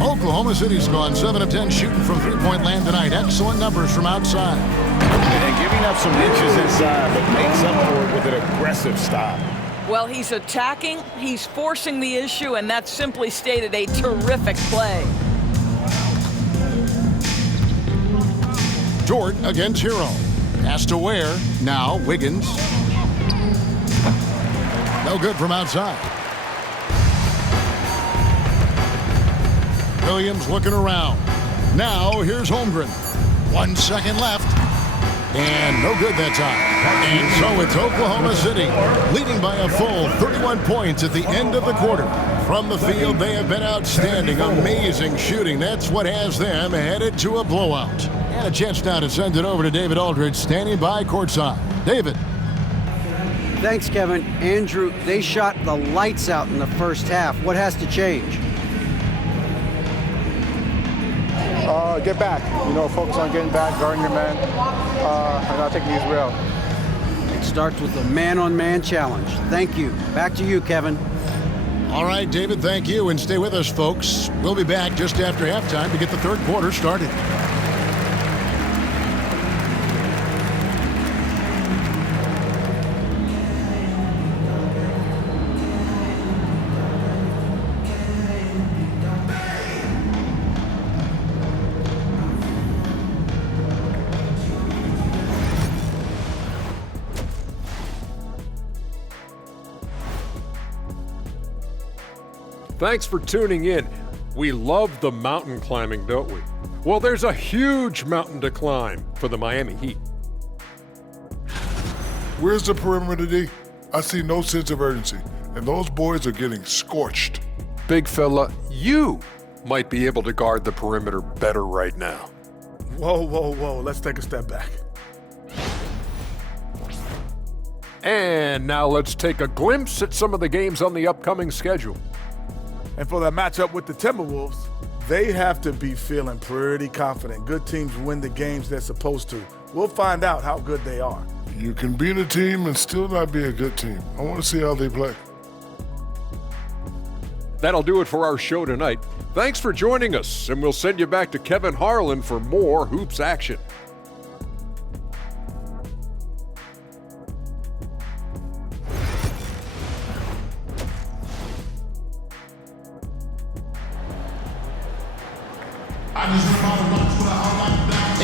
Oklahoma City's gone 7 of 10 shooting from three-point land tonight. Excellent numbers from outside. And giving up some inches inside, but makes up for it with an aggressive stop. Well, he's attacking, he's forcing the issue, and that's simply stated a terrific play. Dort against Hero. Pass to Ware. Now Wiggins. No good from outside. Williams looking around. Now here's Holmgren. 1 second left. And no good that time. And so it's Oklahoma City leading by a full 31 points at the end of the quarter. From the field, they have been outstanding. Amazing shooting. That's what has them headed to a blowout. And a chance now to send it over to David Aldridge, standing by courtside. David. Thanks, Kevin. Andrew, they shot the lights out in the first half. What has to change? Get back. Focus on getting back, guarding your man, and not taking these real. It starts with a man-on-man challenge. Thank you. Back to you, Kevin. All right, David, thank you. And stay with us, folks. We'll be back just after halftime to get the third quarter started. Thanks for tuning in. We love the mountain climbing, don't we? Well, there's a huge mountain to climb for the Miami Heat. Where's the perimeter, D? I see no sense of urgency, and those boys are getting scorched. Big fella, you might be able to guard the perimeter better right now. Whoa. Let's take a step back. And now let's take a glimpse at some of the games on the upcoming schedule. And for that matchup with the Timberwolves, they have to be feeling pretty confident. Good teams win the games they're supposed to. We'll find out how good they are. You can beat a team and still not be a good team. I want to see how they play. That'll do it for our show tonight. Thanks for joining us, and we'll send you back to Kevin Harlan for more hoops action.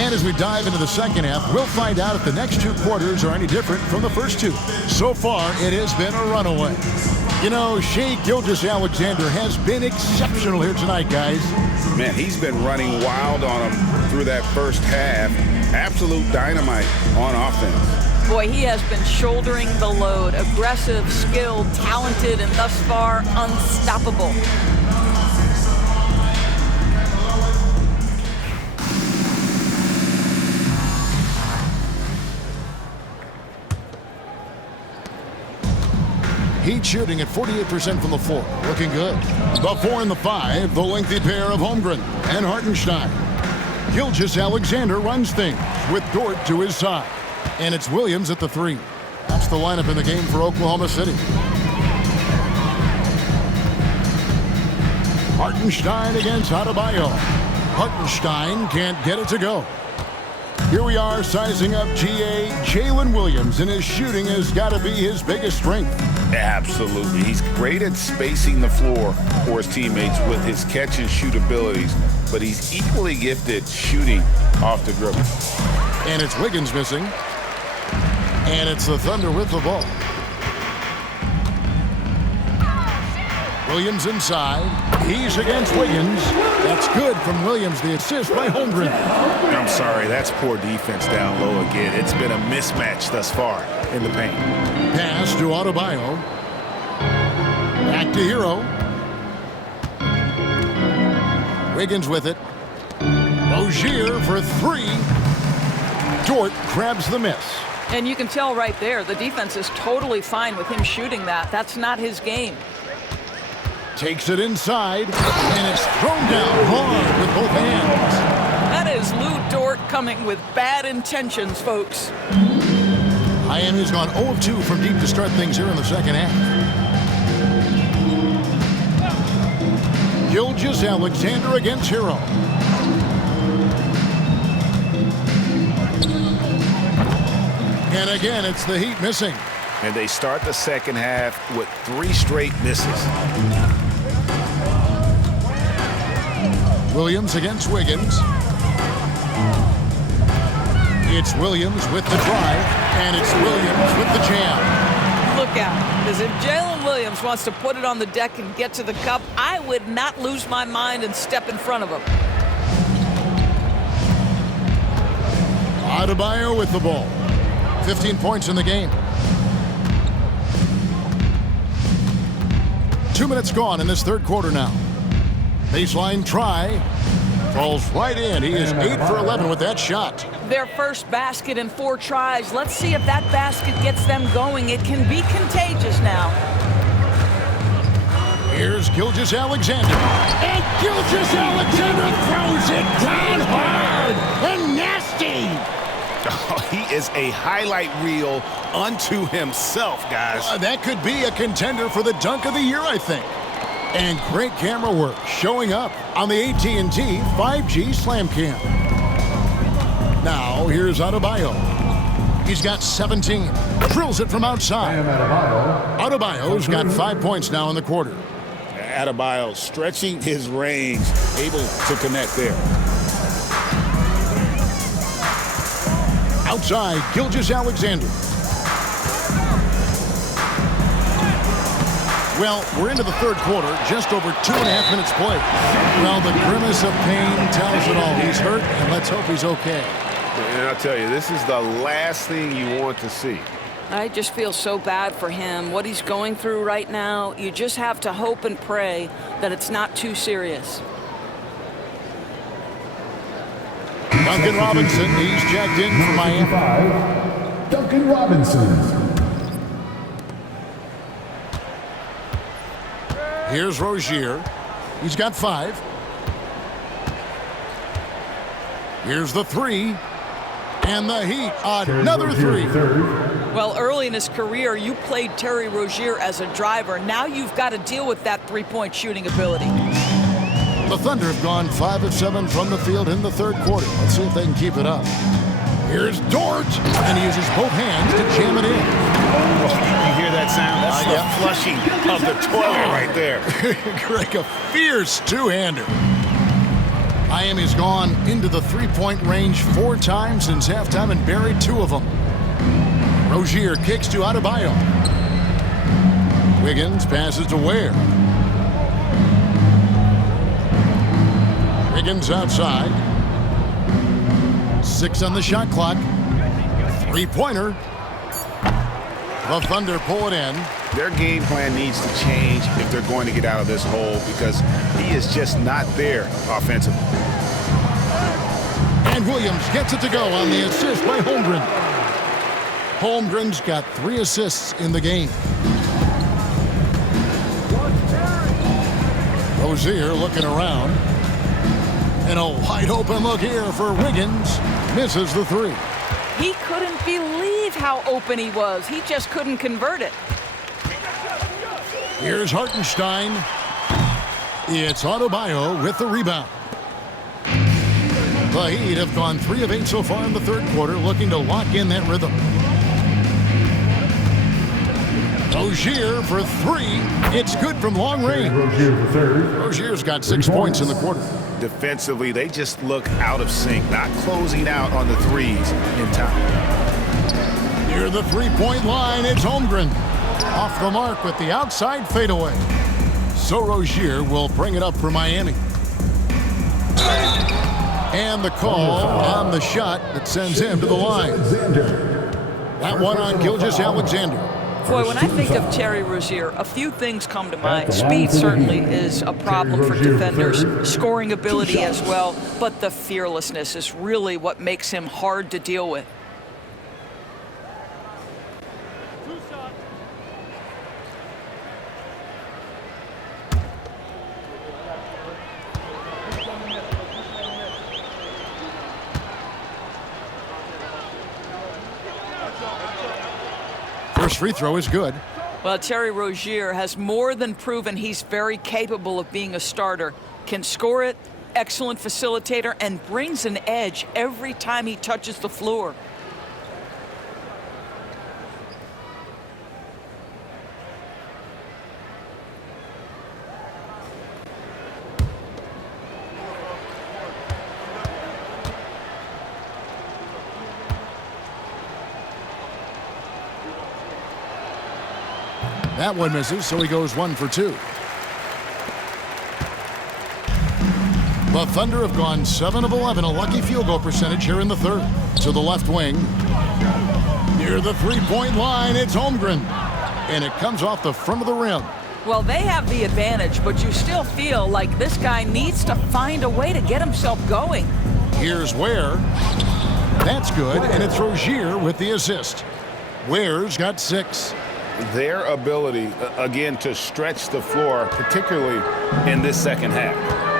And as we dive into the second half, we'll find out if the next two quarters are any different from the first two. So far, it has been a runaway. Shai Gilgeous-Alexander has been exceptional here tonight, guys. Man, he's been running wild on him through that first half. Absolute dynamite on offense. Boy, he has been shouldering the load. Aggressive, skilled, talented, and thus far, unstoppable. Heat shooting at 48% from the floor. Looking good. The 4 and the 5, the lengthy pair of Holmgren and Hartenstein. Gilgeous-Alexander runs things with Dort to his side. And it's Williams at the 3. That's the lineup in the game for Oklahoma City. Hartenstein against Adebayo. Hartenstein can't get it to go. Here we are sizing up GA Jalen Williams, and his shooting has got to be his biggest strength. Absolutely. He's great at spacing the floor for his teammates with his catch and shoot abilities, but he's equally gifted shooting off the dribble. And it's Wiggins missing. And it's the Thunder with the ball. Williams inside. He's against Wiggins. That's good from Williams. The assist by Holmgren. I'm sorry, that's poor defense down low again. It's been a mismatch thus far in the paint. Pass to Adebayo. Back to Hero. Wiggins with it. Rozier for 3. Dort grabs the miss. And you can tell right there, the defense is totally fine with him shooting that. That's not his game. Takes it inside, and it's thrown down hard with both hands. That is Lou Dort coming with bad intentions, folks. Miami's gone 0-2 from deep to start things here in the second half. Gilgeous-Alexander against Hero. And again, it's the Heat missing. And they start the second half with 3 straight misses. Williams against Wiggins. It's Williams with the drive, and it's Williams with the jam. Look out, because if Jalen Williams wants to put it on the deck and get to the cup, I would not lose my mind and step in front of him. Adebayo with the ball. 15 points in the game. 2 minutes gone in this third quarter now. Baseline try. Falls right in. He is 8 for 11 with that shot. Their first basket in 4 tries. Let's see if that basket gets them going. It can be contagious now. Here's Gilgeous-Alexander. And Gilgeous-Alexander throws it down hard and nasty. Oh, he is a highlight reel unto himself, guys. That could be a contender for the dunk of the year, I think. And great camera work showing up on the AT&T 5G Slam Cam. Now, here's Adebayo. He's got 17. Drills it from outside. Adebayo's got 5 points now in the quarter. Adebayo stretching his range, able to connect there. Outside, Gilgeous-Alexander. Well, we're into the third quarter, just over 2.5 minutes played. Well, the grimace of pain tells it all. He's hurt, and let's hope he's okay. And I'll tell you, this is the last thing you want to see. I just feel so bad for him. What he's going through right now, you just have to hope and pray that it's not too serious. Duncan Robinson, he's checked in for Miami. Duncan Robinson. Here's Rozier. He's got 5. Here's the 3. And the Heat, another 3. Well, early in his career, you played Terry Rozier as a driver. Now you've got to deal with that three-point shooting ability. The Thunder have gone 5 of 7 from the field in the third quarter. Let's see if they can keep it up. Here's Dort, and he uses both hands to jam it in. You hear that sound? That's the flushing of the toilet right there. Greg, a fierce two-hander. Miami's gone into the three-point range 4 times since halftime and buried 2 of them. Rozier kicks to Adebayo. Wiggins passes to Ware. Wiggins outside. 6 on the shot clock. 3-pointer. The Thunder pull it in. Their game plan needs to change if they're going to get out of this hole because he is just not there offensively. And Williams gets it to go on the assist by Holmgren. Holmgren's got 3 assists in the game. Rozier looking around. And a wide open look here for Wiggins. Misses the 3. He couldn't believe how open he was. He just couldn't convert it. Here's Hartenstein. It's Adebayo with the rebound. The Heat have gone 3 of 8 so far in the third quarter, looking to lock in that rhythm. Rozier for 3. It's good from long range. Rozier's got 6 points in the quarter. Defensively, they just look out of sync, not closing out on the threes in time. Near the three-point line, it's Holmgren. Off the mark with the outside fadeaway. So Rozier will bring it up for Miami. And the call on the shot that sends him to the line. That one on Gilgeous-Alexander. Boy, when I think of Terry Rozier, a few things come to mind. Speed certainly is a problem for defenders, scoring ability as well, but the fearlessness is really what makes him hard to deal with. First free throw is good. Well, Terry Rozier has more than proven he's very capable of being a starter. Can score it, excellent facilitator, and brings an edge every time he touches the floor. That one misses, so he goes 1 for 2. The Thunder have gone 7 of 11, a lucky field goal percentage here in the third. To the left wing. Near the three-point line, it's Holmgren. And it comes off the front of the rim. Well, they have the advantage, but you still feel like this guy needs to find a way to get himself going. Here's Ware. That's good, and it's Rozier with the assist. Ware's got 6. Their ability, again, to stretch the floor, particularly in this second half.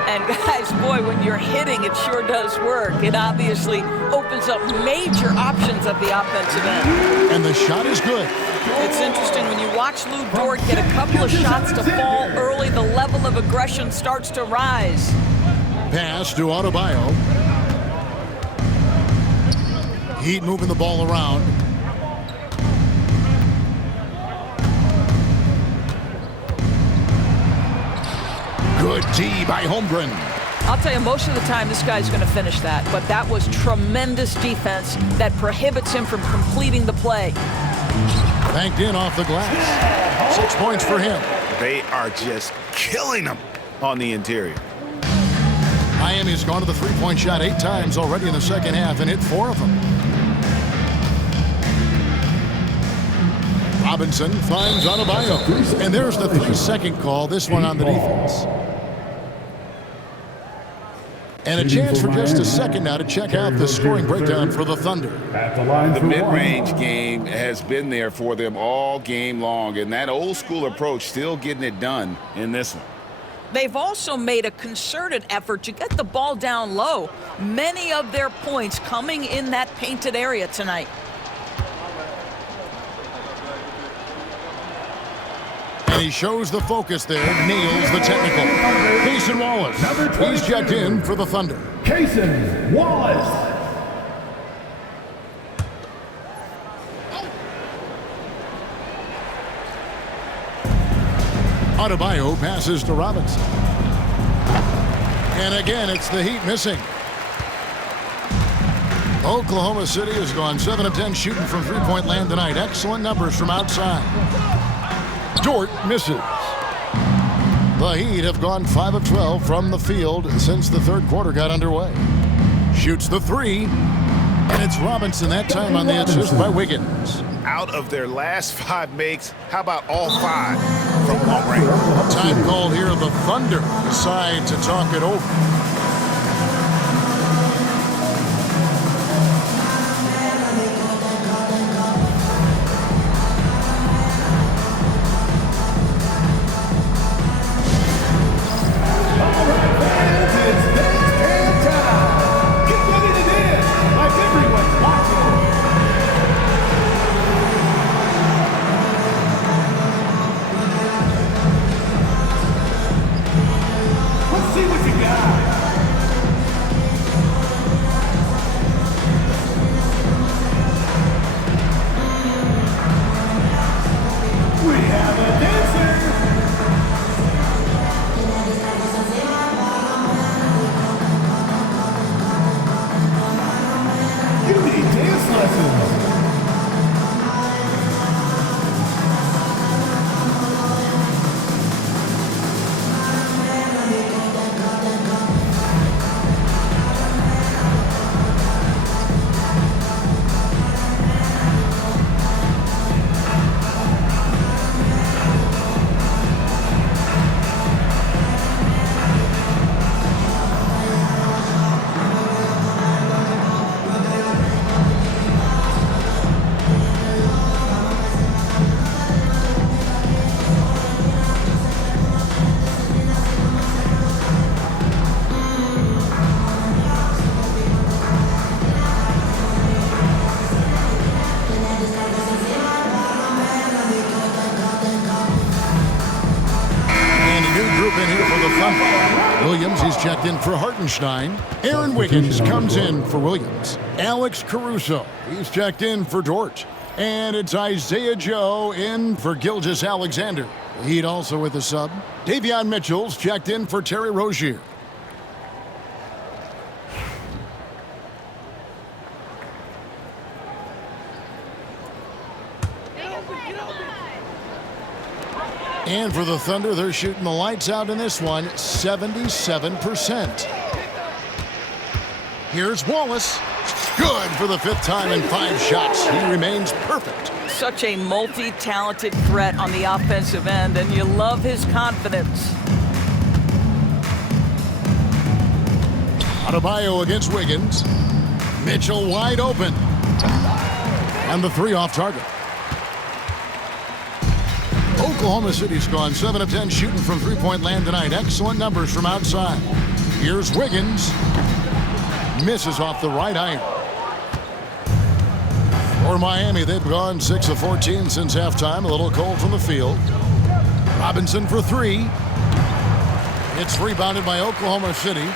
And guys, boy, when you're hitting, it sure does work. It obviously opens up major options at the offensive end. And the shot is good. It's interesting when you watch Lou Dort get a couple of shots to fall early, the level of aggression starts to rise. Pass to Adebayo. Heat moving the ball around. Good D by Holmgren. I'll tell you, most of the time this guy's going to finish that, but that was tremendous defense that prohibits him from completing the play. Banked in off the glass. 6 points for him. They are just killing them on the interior. Miami's gone to the three-point shot 8 times already in the second half and hit 4 of them. Robinson finds Adebayo. And there's the 3-second call, this one on the defense. And a chance for just a second now to check out the scoring breakdown for the Thunder. The mid-range game has been there for them all game long, and that old-school approach still getting it done in this one. They've also made a concerted effort to get the ball down low. Many of their points coming in that painted area tonight. And he shows the focus there, nails the technical. Cason Wallace, he's checked in for the Thunder. Cason Wallace. Adebayo passes to Robinson. And again, it's the Heat missing. Oklahoma City has gone 7 of 10 shooting from three-point land tonight. Excellent numbers from outside. Dort misses. The Heat have gone 5 of 12 from the field since the third quarter got underway. Shoots the 3, and it's Robinson that time on the assist by Wiggins. Out of their last 5 makes, how about all 5 from long range? Time called here. The Thunder decide to talk it over. See what you got. checked in for Hartenstein. Aaron Wiggins comes in for Williams. Alex Caruso, he's checked in for Dort. And it's Isaiah Joe in for Gilgeous-Alexander. Heat also with a sub. Davion Mitchell's checked in for Terry Rozier. And for the Thunder, they're shooting the lights out in this one, 77%. Here's Wallace. Good for the 5th time in 5 shots. He remains perfect. Such a multi-talented threat on the offensive end, and you love his confidence. Adebayo against Wiggins. Mitchell wide open. And the 3 off target. Oklahoma City's gone 7 of 10 shooting from three-point land tonight. Excellent numbers from outside. Here's Wiggins. Misses off the right iron. For Miami, they've gone 6 of 14 since halftime. A little cold from the field. Robinson for 3. It's rebounded by Oklahoma City.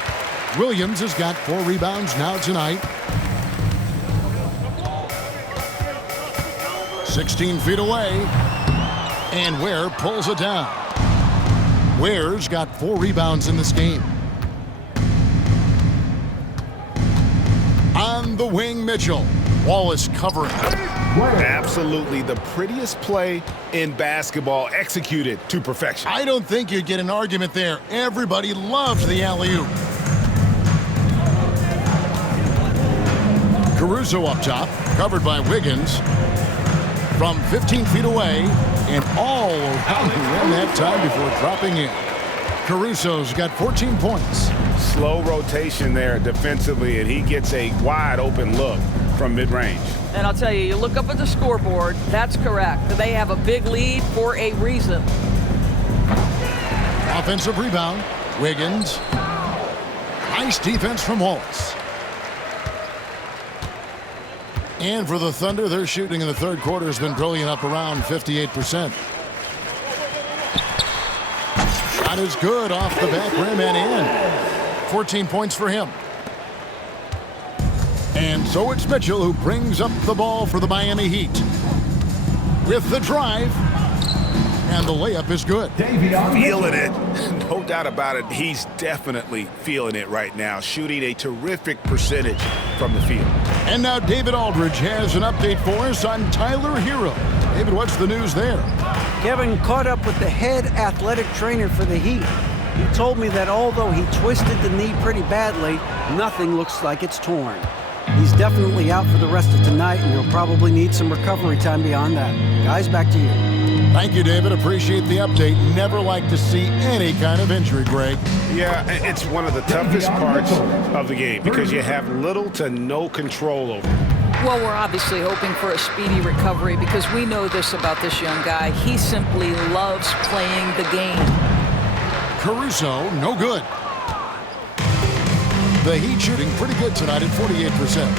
Williams has got 4 rebounds now tonight. 16 feet away. And Ware pulls it down. Ware's got 4 rebounds in this game. On the wing, Mitchell. Wallace covering. Absolutely the prettiest play in basketball, executed to perfection. I don't think you'd get an argument there. Everybody loves the alley-oop. Caruso up top, covered by Wiggins. From 15 feet away, and all around the rim that time before dropping in. Caruso's got 14 points. Slow rotation there defensively, and he gets a wide open look from mid-range. And I'll tell you, you look up at the scoreboard, that's correct. They have a big lead for a reason. Offensive rebound, Wiggins. Nice defense from Wallace. And for the Thunder, their shooting in the third quarter has been brilliant, up around 58%. Shot is good off the back rim and in. 14 points for him. And so it's Mitchell who brings up the ball for the Miami Heat. With the drive. And the layup is good. Feeling it. No doubt about it. He's definitely feeling it right now. Shooting a terrific percentage from the field. And now David Aldridge has an update for us on Tyler Hero. David, what's the news there? Kevin caught up with the head athletic trainer for the Heat. He told me that although he twisted the knee pretty badly, nothing looks like it's torn. He's definitely out for the rest of tonight, and he'll probably need some recovery time beyond that. Guys, back to you. Thank you, David. Appreciate the update. Never like to see any kind of injury, Greg. Yeah, it's one of the toughest parts of the game because you have little to no control over it. Well, we're obviously hoping for a speedy recovery because we know this about this young guy. He simply loves playing the game. Caruso, no good. The Heat shooting pretty good tonight at 48%.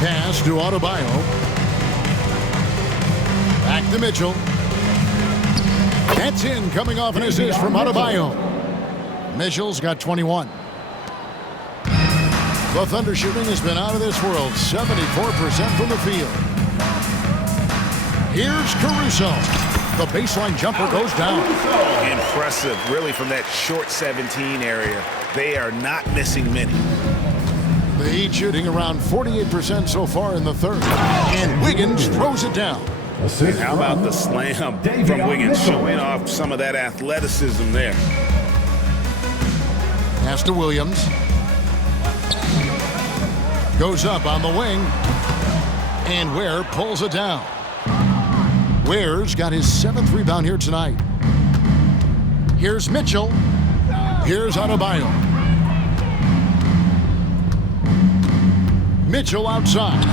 Pass to Adebayo. Back to Mitchell. That's in, coming off an assist from Adebayo. Mitchell's got 21. The Thunder shooting has been out of this world, 74% from the field. Here's Caruso. The baseline jumper goes down. Impressive, really, from that short 17 area. They are not missing many. The Heat shooting around 48% so far in the third. And Wiggins throws it down. And how about the slam from Wiggins, showing off some of that athleticism there. Pass to Williams. Goes up on the wing. And Ware pulls it down. Ware's got his 7th rebound here tonight. Here's Mitchell. Here's Adebayo. Mitchell outside.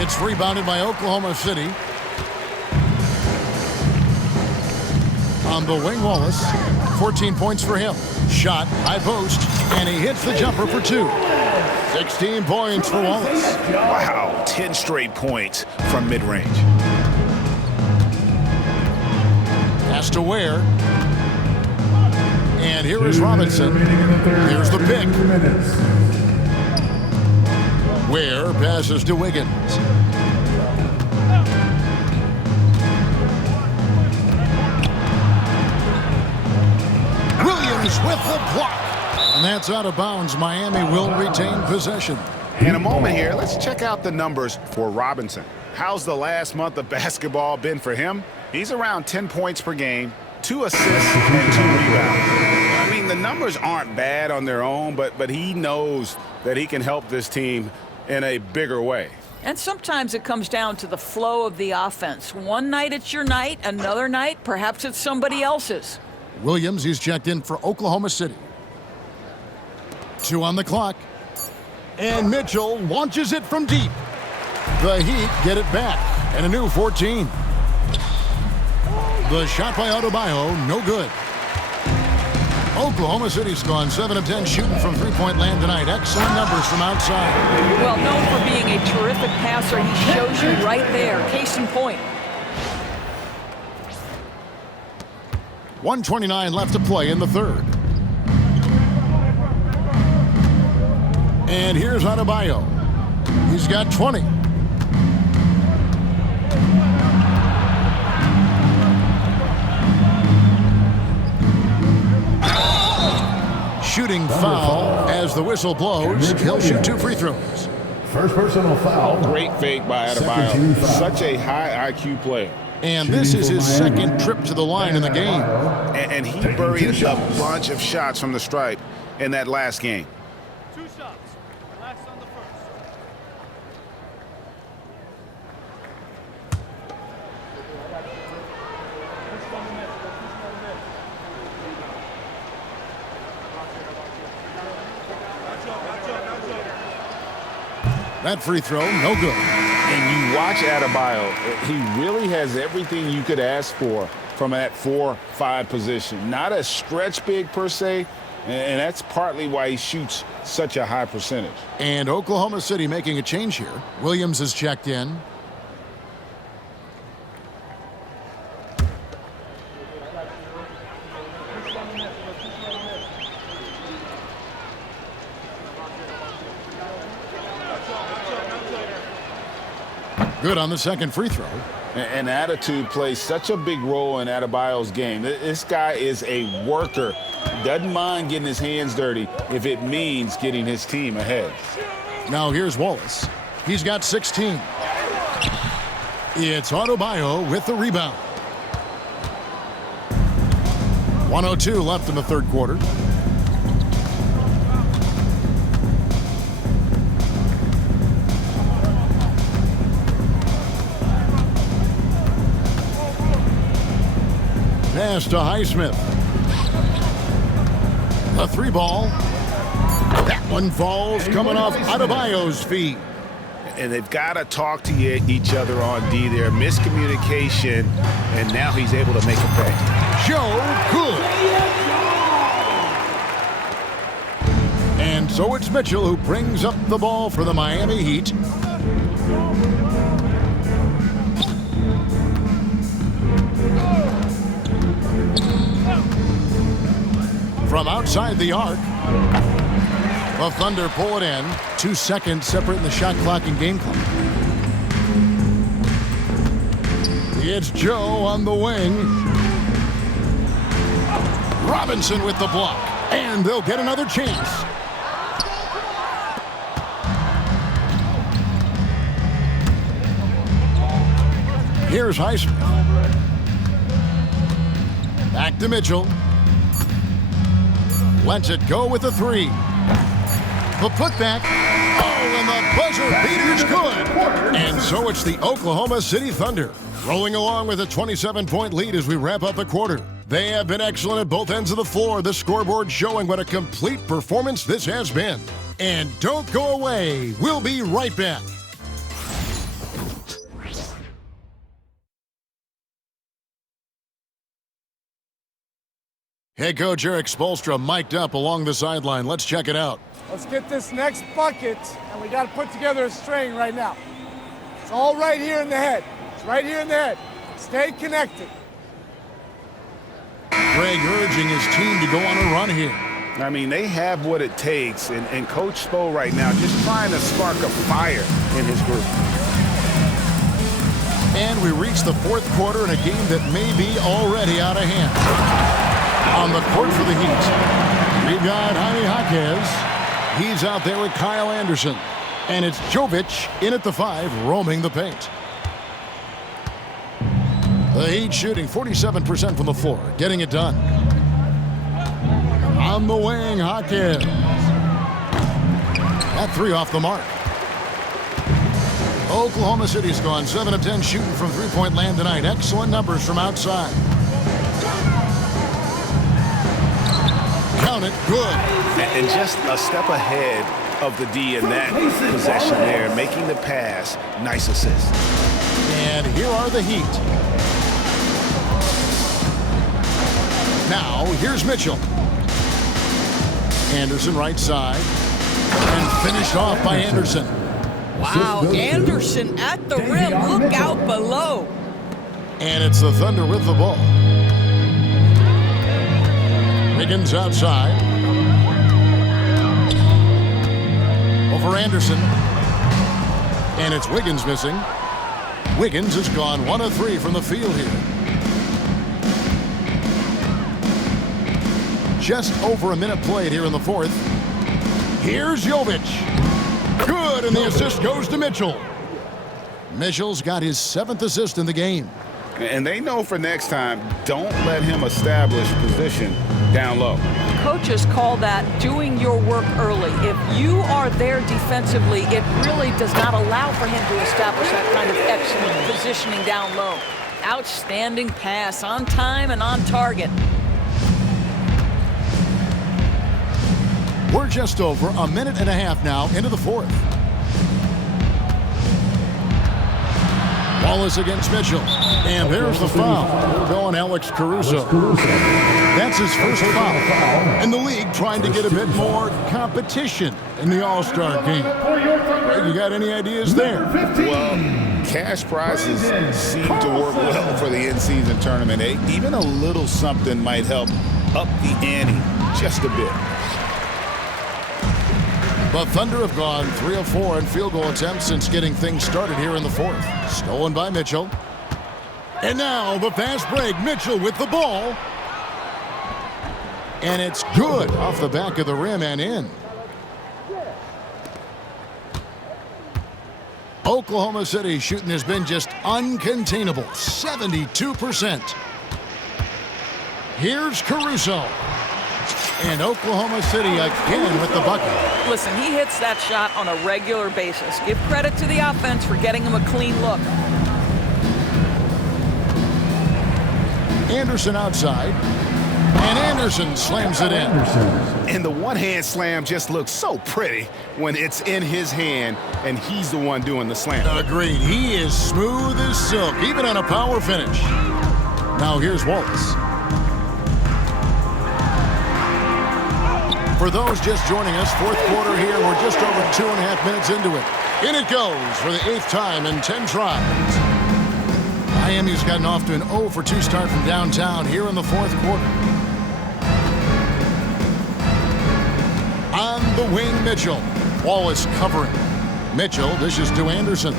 It's rebounded by Oklahoma City. On the wing, Wallace. 14 points for him. Shot, high post, and he hits the jumper for 2. 16 points for Wallace. Wow, 10 straight points from mid-range. Pass to Ware. And here is Robinson. Here's the pick. Ware passes to Wiggins. Williams with the block. And that's out of bounds. Miami will retain possession. In a moment here, let's check out the numbers for Robinson. How's the last month of basketball been for him? He's around 10 points per game, 2 assists, and 2 rebounds. I mean, the numbers aren't bad on their own, but he knows that he can help this team in a bigger way. And sometimes it comes down to the flow of the offense. One night it's your night, another night perhaps it's somebody else's. Williams, he's checked in for Oklahoma City. 2 on the clock. And Mitchell launches it from deep. The Heat get it back, and a new 14. The shot by Adebayo, no good. Oklahoma City's gone 7 of 10 shooting from three-point land tonight. Excellent numbers from outside. Well, known for being a terrific passer, he shows you right there. Case in point. 1:29 left to play in the third. And here's Adebayo. He's got 20. Shooting foul as the whistle blows. He'll shoot 2 free throws. First personal foul. Great fake by Adebayo. Such a high IQ player. And this is his second trip to the line in the game. And he buried a bunch of shots from the stripe in that last game. 2 shots. Relax on the first. That free throw, no good. And you watch Adebayo, he really has everything you could ask for from that 4-5 position. Not a stretch big per se, and that's partly why he shoots such a high percentage. And Oklahoma City making a change here. Williams is checked in. Good on the second free throw. And attitude plays such a big role in Adebayo's game. This guy is a worker. Doesn't mind getting his hands dirty if it means getting his team ahead. Now here's Wallace. He's got 16. It's Adebayo with the rebound. 1:02 left in the third quarter. Pass to Highsmith. The 3 ball. That one falls coming off Adebayo's feet. And they've got to talk to each other on D there. Miscommunication, and now he's able to make a pay. Joe good. And so it's Mitchell who brings up the ball for the Miami Heat. From outside the arc, the Thunder pull it in. 2 seconds separating the shot clock and game clock. It's Joe on the wing. Robinson with the block. And they'll get another chance. Here's Highsmith. Back to Mitchell. Lets it go with the 3. The putback. Oh, and the buzzer beater's good. And so it's the Oklahoma City Thunder rolling along with a 27-point lead as we wrap up the quarter. They have been excellent at both ends of the floor. The scoreboard showing what a complete performance this has been. And don't go away. We'll be right back. Head coach Eric Spoelstra mic'd up along the sideline. Let's check it out. Let's get this next bucket, and we got to put together a string right now. It's all right here in the head. It's right here in the head. Stay connected. Greg urging his team to go on a run here. I mean, they have what it takes, and Coach Spo right now just trying to spark a fire in his group. And we reach the fourth quarter in a game that may be already out of hand. On the court for the Heat, we've got Jaime Jaquez. He's out there with Kyle Anderson. And it's Jovic in at the 5, roaming the paint. The Heat shooting 47% from the floor, getting it done. On the wing, Jaquez. That 3 off the mark. Oklahoma City's gone 7 of 10 shooting from three-point land tonight. Excellent numbers from outside. Count it, good. And just a step ahead of the D in that possession there, making the pass. Nice assist. And here are the Heat. Now, here's Mitchell. Anderson right side. And finished off by Anderson. Wow, Anderson at the rim. Look out below. And it's the Thunder with the ball. Wiggins outside. Over Anderson. And it's Wiggins missing. Wiggins has gone 1 of 3 from the field here. Just over a minute played here in the fourth. Here's Jovic. Good, and the assist goes to Mitchell. Mitchell's got his 7th assist in the game. And they know for next time, don't let him establish position down low. Coaches call that doing your work early. If you are there defensively, it really does not allow for him to establish that kind of excellent positioning down low. Outstanding pass, on time and on target. We're just over a minute and a half now into the fourth. Wallace against Mitchell. And there's the foul. We're going Alex Caruso. That's his first foul. And the league trying to get a bit more competition in the All-Star game. You got any ideas there? Well, cash prizes seem to work well for the in-season tournament. Even a little something might help up the ante just a bit. The Thunder have gone 3 of 4 in field goal attempts since getting things started here in the fourth. Stolen by Mitchell. And now the fast break. Mitchell with the ball. And it's good off the back of the rim and in. Oklahoma City shooting has been just uncontainable. 72%. Here's Caruso. And Oklahoma City again with the bucket. Listen, he hits that shot on a regular basis. Give credit to the offense for getting him a clean look. Anderson outside. And Anderson slams it in. And the one-hand slam just looks so pretty when it's in his hand and he's the one doing the slam. Agreed. He is smooth as silk, even on a power finish. Now here's Wallace. For those just joining us, fourth quarter here. We're just over 2.5 minutes into it. In it goes for the 8th time in 10 tries. Miami's gotten off to an 0 for 2 start from downtown here in the fourth quarter. On the wing, Mitchell. Wallace covering. Mitchell dishes to Anderson.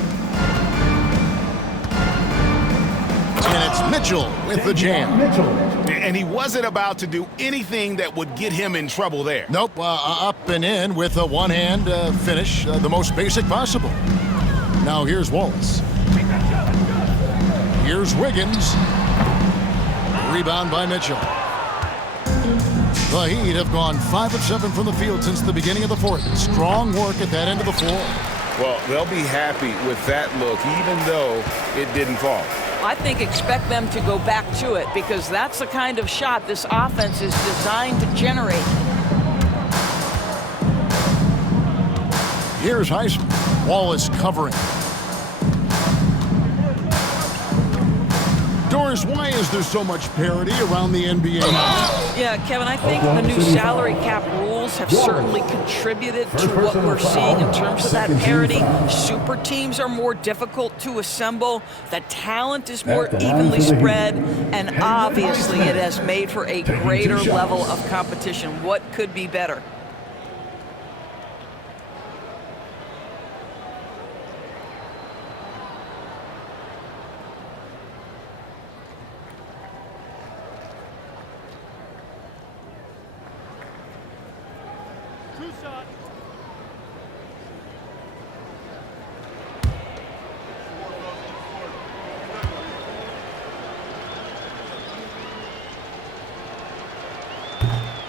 And it's Mitchell with the jam. And he wasn't about to do anything that would get him in trouble there. Nope, up and in with a one-hand finish, the most basic possible. Now here's Wallace. Here's Wiggins. Rebound by Mitchell. The Heat have gone 5 of 7 from the field since the beginning of the fourth. Strong work at that end of the floor. Well, they'll be happy with that look, even though it didn't fall. I think expect them to go back to it because that's the kind of shot this offense is designed to generate. Here's Heisman. Wallace covering. Doris, why is there so much parity around the NBA now? Yeah, Kevin, I think the new salary cap rules Bulls have certainly contributed to what we're seeing in terms of that parity. Super teams are more difficult to assemble. The talent is more evenly spread, and obviously it has made for a greater level of competition. What could be better?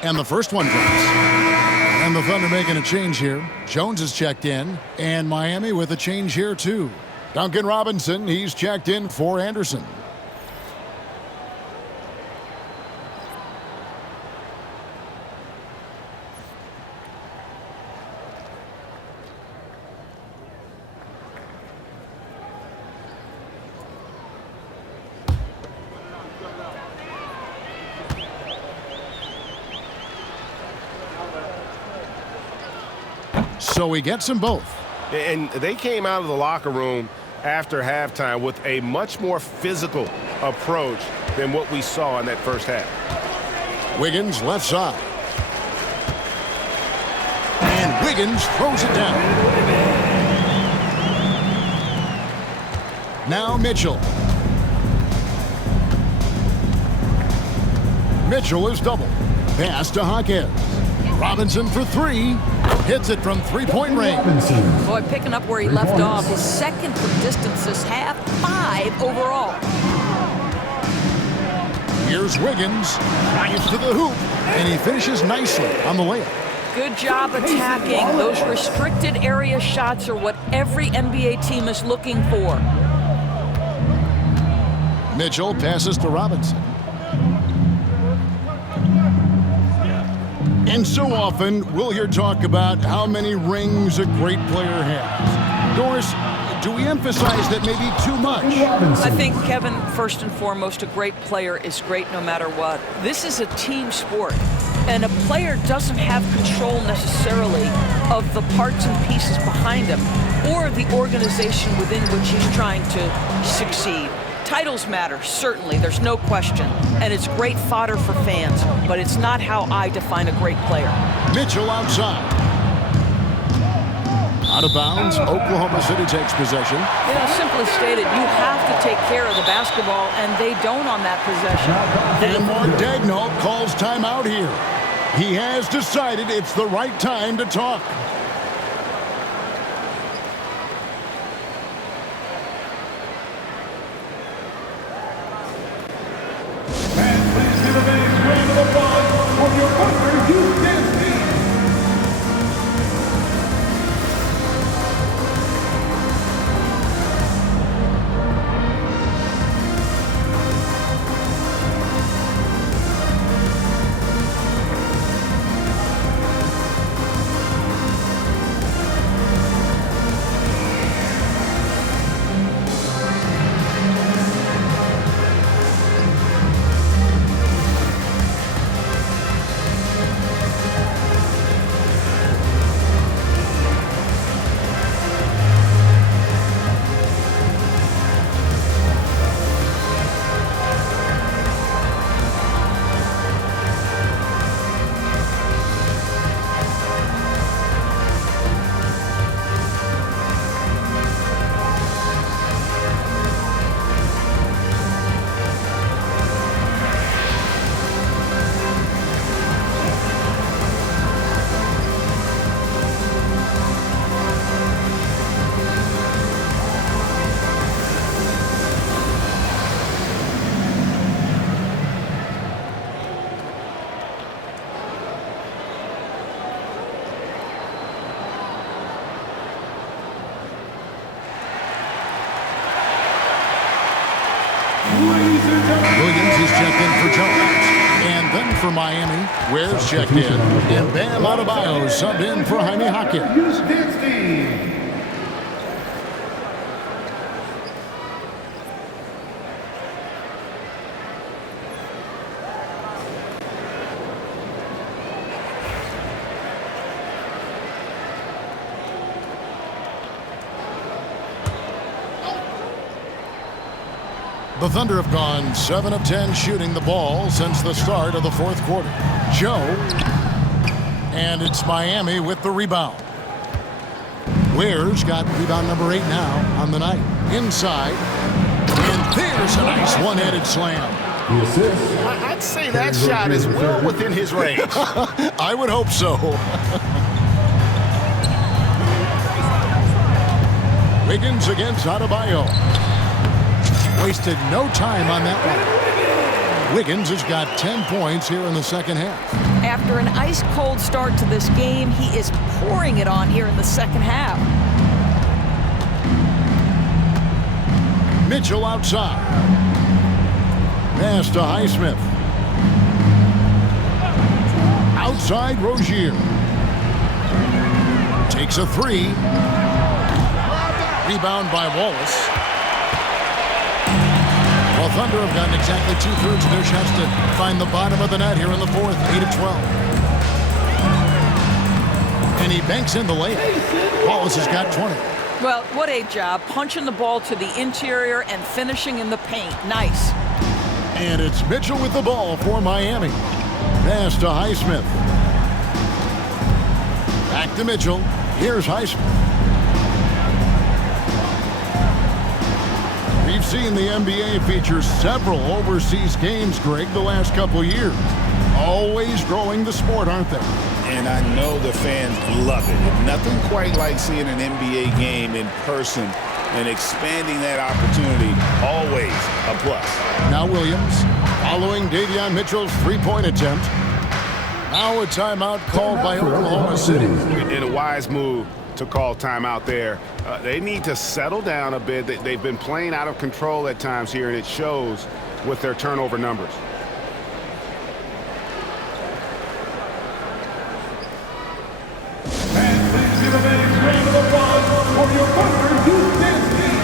And the first one drops. And the Thunder making a change here. Jones is checked in, and Miami with a change here too. Duncan Robinson, he's checked in for Anderson. So he gets them both. And they came out of the locker room after halftime with a much more physical approach than what we saw in that first half. Wiggins left side. And Wiggins throws it down. Now Mitchell. Mitchell is double. Pass to Hawkins. Robinson for three. Hits it from three-point range. Boy, picking up where he left off. His second from distance this half, 5 overall. Here's Wiggins. Drives to the hoop. And he finishes nicely on the layup. Good job attacking. Those restricted area shots are what every NBA team is looking for. Mitchell passes to Robinson. And so often, we'll hear talk about how many rings a great player has. Doris, do we emphasize that maybe too much? I think, Kevin, first and foremost, a great player is great no matter what. This is a team sport, and a player doesn't have control necessarily of the parts and pieces behind him or the organization within which he's trying to succeed. Titles matter, certainly, there's no question, and it's great fodder for fans, but it's not how I define a great player. Mitchell outside. Out of bounds, Oklahoma City takes possession. Simply stated, you have to take care of the basketball, and they don't on that possession. And Mark Daigneault calls timeout here. He has decided it's the right time to talk. Williams is checked in for Jones. And then for Miami, Ware's checked in. And Bam Adebayo subbed in for Jaime Hawkins. The Thunder have gone 7 of 10 shooting the ball since the start of the fourth quarter. Joe. And it's Miami with the rebound. Ware's got rebound number 8 now on the night. Inside. And there's a nice one-handed slam. I'd say that shot is well within his range. I would hope so. Wiggins against Adebayo. Wasted no time on that one. Wiggins has got 10 points here in the second half. After an ice-cold start to this game, he is pouring it on here in the second half. Mitchell outside. Pass to Highsmith. Outside Rozier. Takes a 3. Rebound by Wallace. Well, Thunder have gotten exactly 2/3 of their shots to find the bottom of the net here in the fourth, 8 of 12. And he banks in the layup. Wallace has got 20. Well, what a job, punching the ball to the interior and finishing in the paint. Nice. And it's Mitchell with the ball for Miami. Pass to Highsmith. Back to Mitchell. Here's Highsmith. We've seen the NBA feature several overseas games, Greg, the last couple years. Always growing the sport, aren't they? And I know the fans love it. Nothing quite like seeing an NBA game in person and expanding that opportunity, always a plus. Now Williams, following Davion Mitchell's three-point attempt. Now a timeout called by Oklahoma City. In a wise move to call timeout there. They need to settle down a bit. They've been playing out of control at times here, and it shows with their turnover numbers. And please give a big round of applause for your Thunder Youth Dance Team.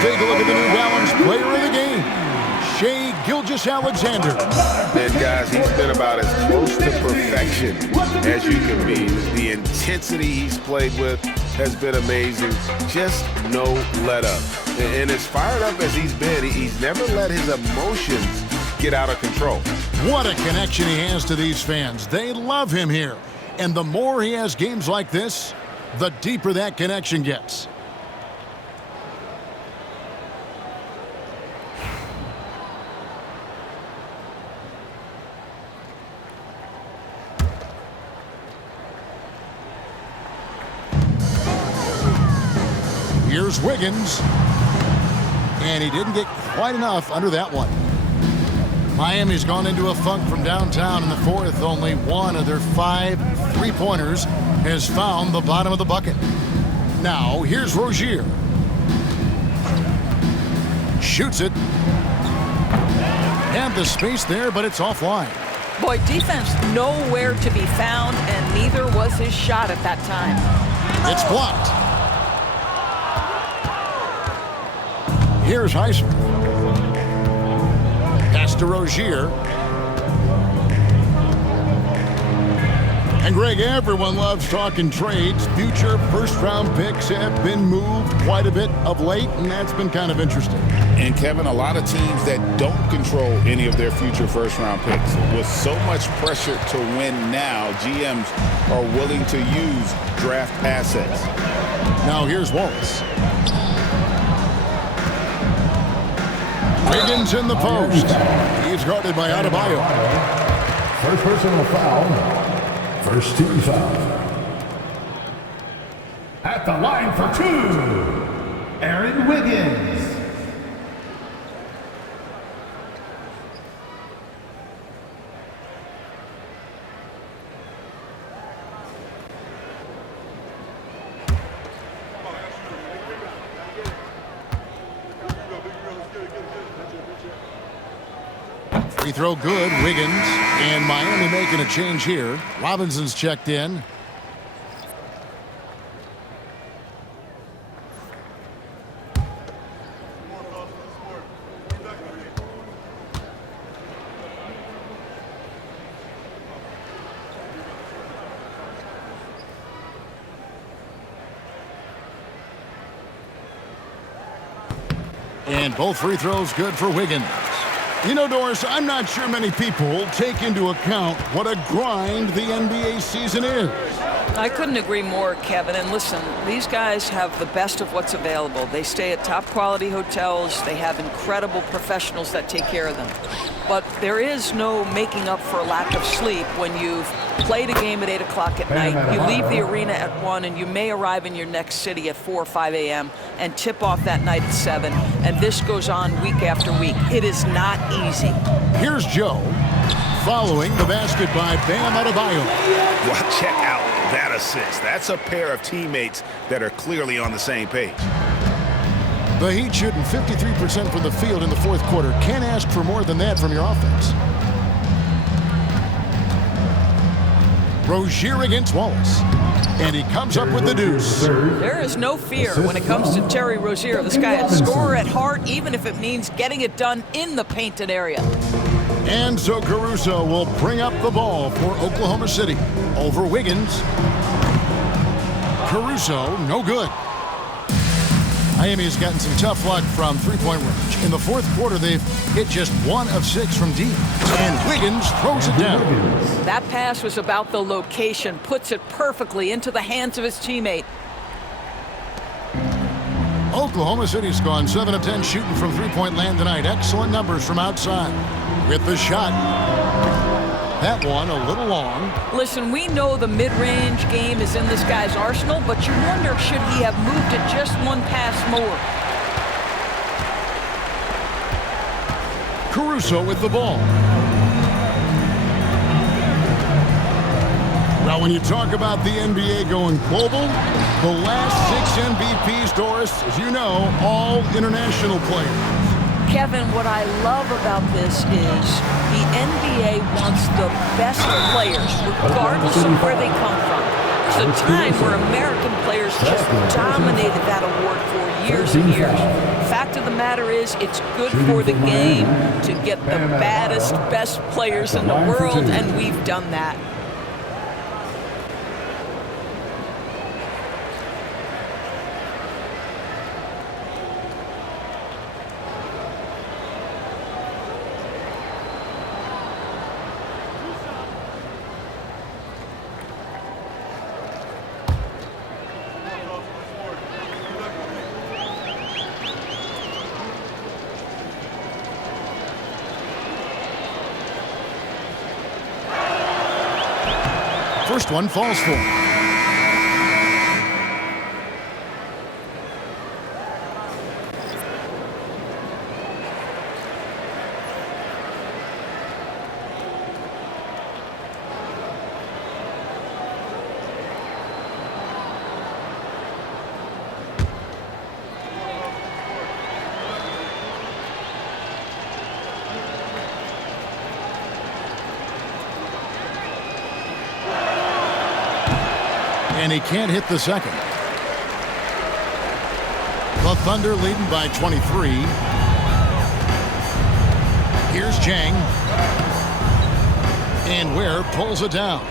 Take a look at the New Balance player of the game, Shai Gilgeous-Alexander. And guys, he's been about as close to perfection as you can be. The intensity he's played with has been amazing. Just no let up. And as fired up as he's been, he's never let his emotions get out of control. What a connection he has to these fans. They love him here. And the more he has games like this, the deeper that connection gets. Here's Wiggins. And he didn't get quite enough under that one. Miami's gone into a funk from downtown in the fourth. Only one of their 5 three-pointers has found the bottom of the bucket. Now, here's Rozier. Shoots it. And the space there, but it's offline. Boy, defense nowhere to be found, and neither was his shot at that time. It's blocked. Here's Highsmith. Pass to Rozier. And Greg, everyone loves talking trades. Future first-round picks have been moved quite a bit of late, and that's been kind of interesting. And Kevin, a lot of teams that don't control any of their future first-round picks. With so much pressure to win now, GMs are willing to use draft assets. Now here's Wallace. Wiggins in the post. He's guarded by Adebayo. First personal foul. First team foul. At the line for two, Aaron Wiggins. Free throw good, Wiggins. And Miami making a change here. Robinson's checked in. And both free throws good for Wiggins. You know, Doris, I'm not sure many people take into account what a grind the NBA season is. I couldn't agree more, Kevin. And listen, these guys have the best of what's available. They stay at top-quality hotels. They have incredible professionals that take care of them. But there is no making up for a lack of sleep when you've played a game at 8 o'clock at night. You leave the arena at 1, and you may arrive in your next city at 4 or 5 a.m. and tip off that night at 7. And this goes on week after week. It is not easy. Here's Joe following the basket by Bam Adebayo. Well, check out that assist. That's a pair of teammates that are clearly on the same page. The Heat shooting 53% from the field in the fourth quarter. Can't ask for more than that from your offense. Rozier against Wallace. And he comes up with the deuce. There is no fear when it comes to Terry Rozier. This guy is a scorer at heart, even if it means getting it done in the painted area. And so Caruso will bring up the ball for Oklahoma City over Wiggins. Caruso, no good. Miami has gotten some tough luck from three-point range. In the fourth quarter, they've hit just 1 of 6 from deep. And Wiggins throws it down. That pass was about the location, puts it perfectly into the hands of his teammate. Oklahoma City's gone 7 of 10 shooting from three-point land tonight. Excellent numbers from outside. With the shot. That one a little long. Listen, we know the mid-range game is in this guy's arsenal, but you wonder, should he have moved it just 1 pass more? Caruso with the ball. Now, when you talk about the NBA going global, the last 6 MVPs, Doris, as you know, all international players. Kevin, what I love about this is the NBA wants the best players, regardless of where they come from. There's a time where American players just dominated that award for years and years. Fact of the matter is, it's good for the game to get the baddest, best players in the world, and we've done that. First one falls for him. And he can't hit the second. The Thunder leading by 23. Here's Jang. And Ware pulls it down.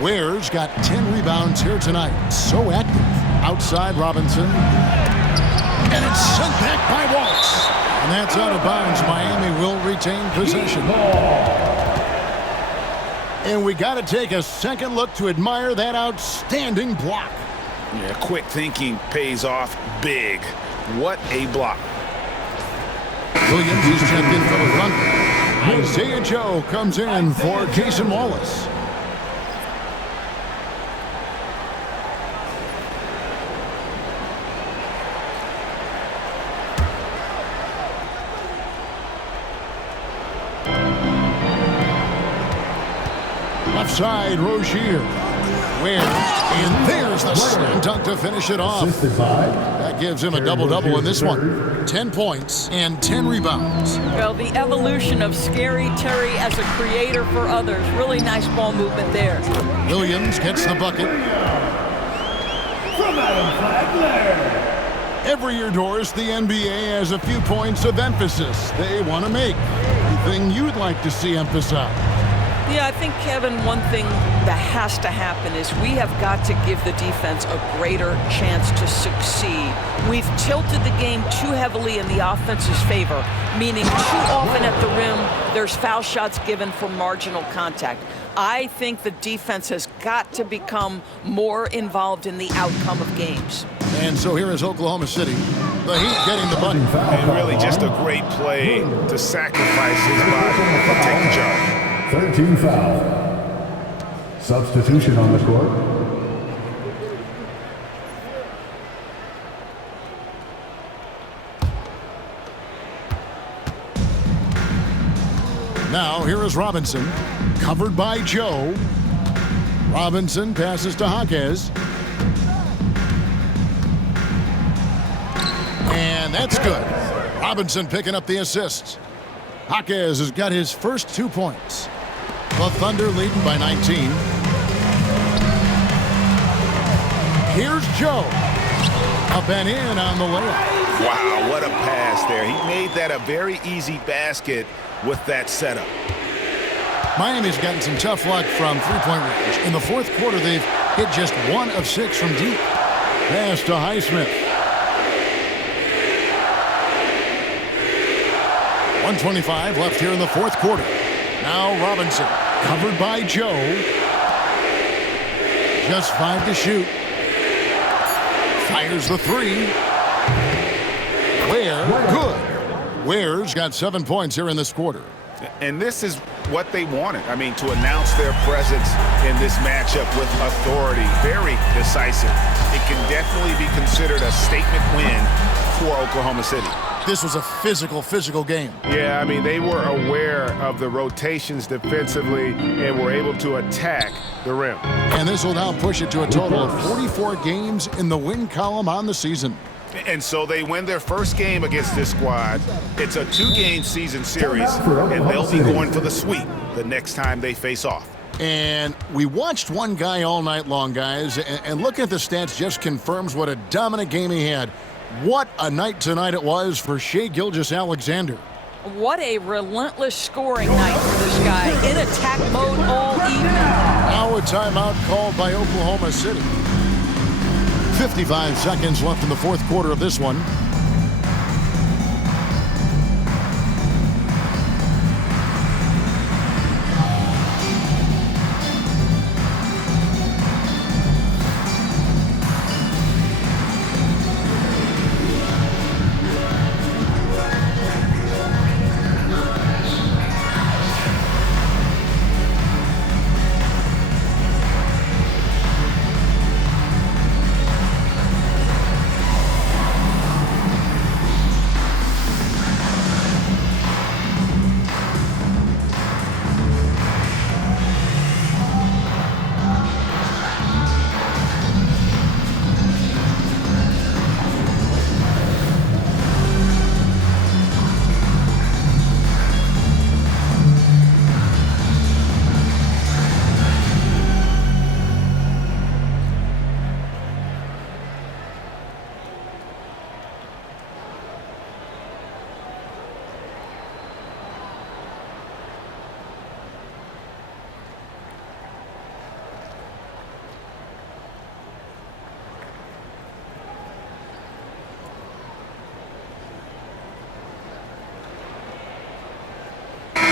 Ware's got 10 rebounds here tonight. So active. Outside Robinson. And it's sent back by Waltz. And that's out of bounds. Miami will retain possession. And we got to take a second look to admire that outstanding block. Yeah, quick thinking pays off big. What a block. Williams is checked in for the Thunder. Isaiah Joe comes in for Jason Wallace. Left side, Rozier. Where? And there's the slam dunk to finish it off. That gives him a double-double in this one. 10 points and 10 rebounds. Well, the evolution of Scary Terry as a creator for others. Really nice ball movement there. Williams gets the bucket. From Adam Flagler. Every year, Doris, the NBA has a few points of emphasis they want to make. Anything you'd like to see emphasized? Yeah, I think, Kevin, one thing that has to happen is we have got to give the defense a greater chance to succeed. We've tilted the game too heavily in the offense's favor, meaning too often at the rim, there's foul shots given for marginal contact. I think the defense has got to become more involved in the outcome of games. And so here is Oklahoma City. The Heat getting the bucket. And really just a great play to sacrifice his body and take the charge. 13 team foul. Substitution on the court. Now here is Robinson, covered by Joe. Robinson passes to Jaquez. And that's good. Robinson picking up the assist. Jaquez has got his first 2 points. The Thunder leading by 19. Here's Joe. Up and in on the layup. Wow, what a pass there. He made that a very easy basket with that setup. Miami's gotten some tough luck from three-point range. In the fourth quarter, they've hit just 1 of 6 from deep. Pass to Highsmith. 1:25 left here in the fourth quarter. Now Robinson, covered by Joe. Just 5 to shoot. Fires the 3. Ware, good. Ware's got 7 points here in this quarter. And this is what they wanted. I mean, to announce their presence in this matchup with authority. Very decisive. It can definitely be considered a statement win for Oklahoma City. This was a physical game. Yeah, I mean, they were aware of the rotations defensively and were able to attack the rim. And this will now push it to a total of 44 games in the win column on the season. And so they win their first game against this squad. It's a 2-game season series, and they'll be going for the sweep the next time they face off. And we watched one guy all night long, guys, and looking at the stats just confirms what a dominant game he had. What a night tonight it was for Shai Gilgeous-Alexander. What a relentless scoring night for this guy. In attack mode all evening. Now a timeout called by Oklahoma City. 55 seconds left in the fourth quarter of this one.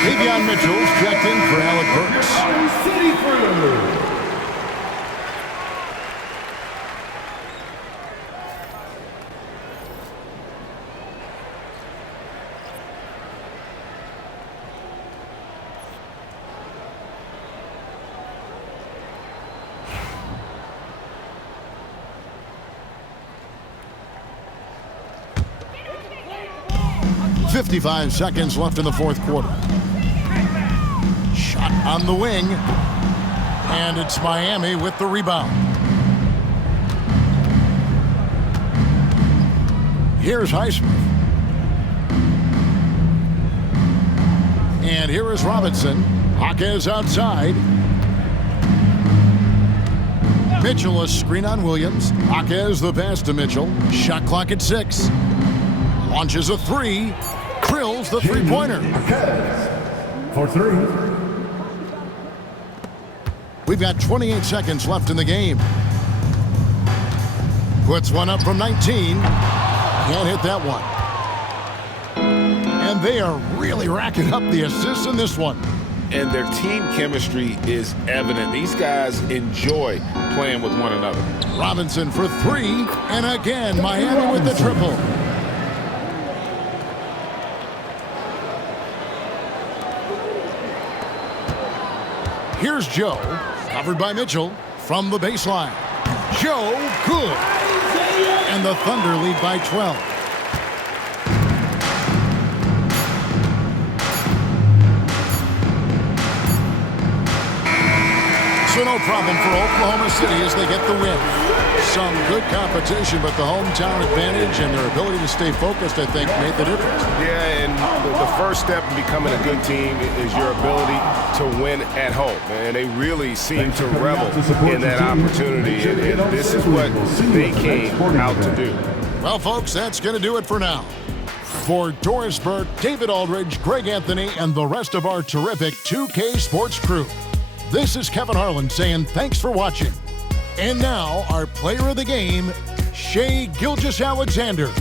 Davion Mitchell's checked in for Alec Burks. City Crew. .55 seconds left in the fourth quarter. Shot on the wing. And it's Miami with the rebound. Here's Highsmith. And here is Robinson. Jaquez outside. Mitchell a screen on Williams. Jaquez the pass to Mitchell. Shot clock at 6. Launches a 3. Drills the three-pointer. For 3. We've got 28 seconds left in the game. Puts one up from 19. Can't hit that one. And they are really racking up the assists in this one. And their team chemistry is evident. These guys enjoy playing with one another. Robinson for 3. And again, Miami with the triple. Here's Joe, covered by Mitchell from the baseline. Joe, good. And the Thunder lead by 12. So no problem for Oklahoma City as they get the win. Some good competition, but the hometown advantage and their ability to stay focused, I think, made the difference. Yeah, and the first step in becoming a good team is your ability to win at home. And they really seem to revel in that opportunity. And this is what they came out to do. Well, folks, that's going to do it for now. For Doris Burke, David Aldridge, Greg Anthony, and the rest of our terrific 2K Sports crew, this is Kevin Harlan saying thanks for watching. And now, our player of the game, Shai Gilgeous-Alexander.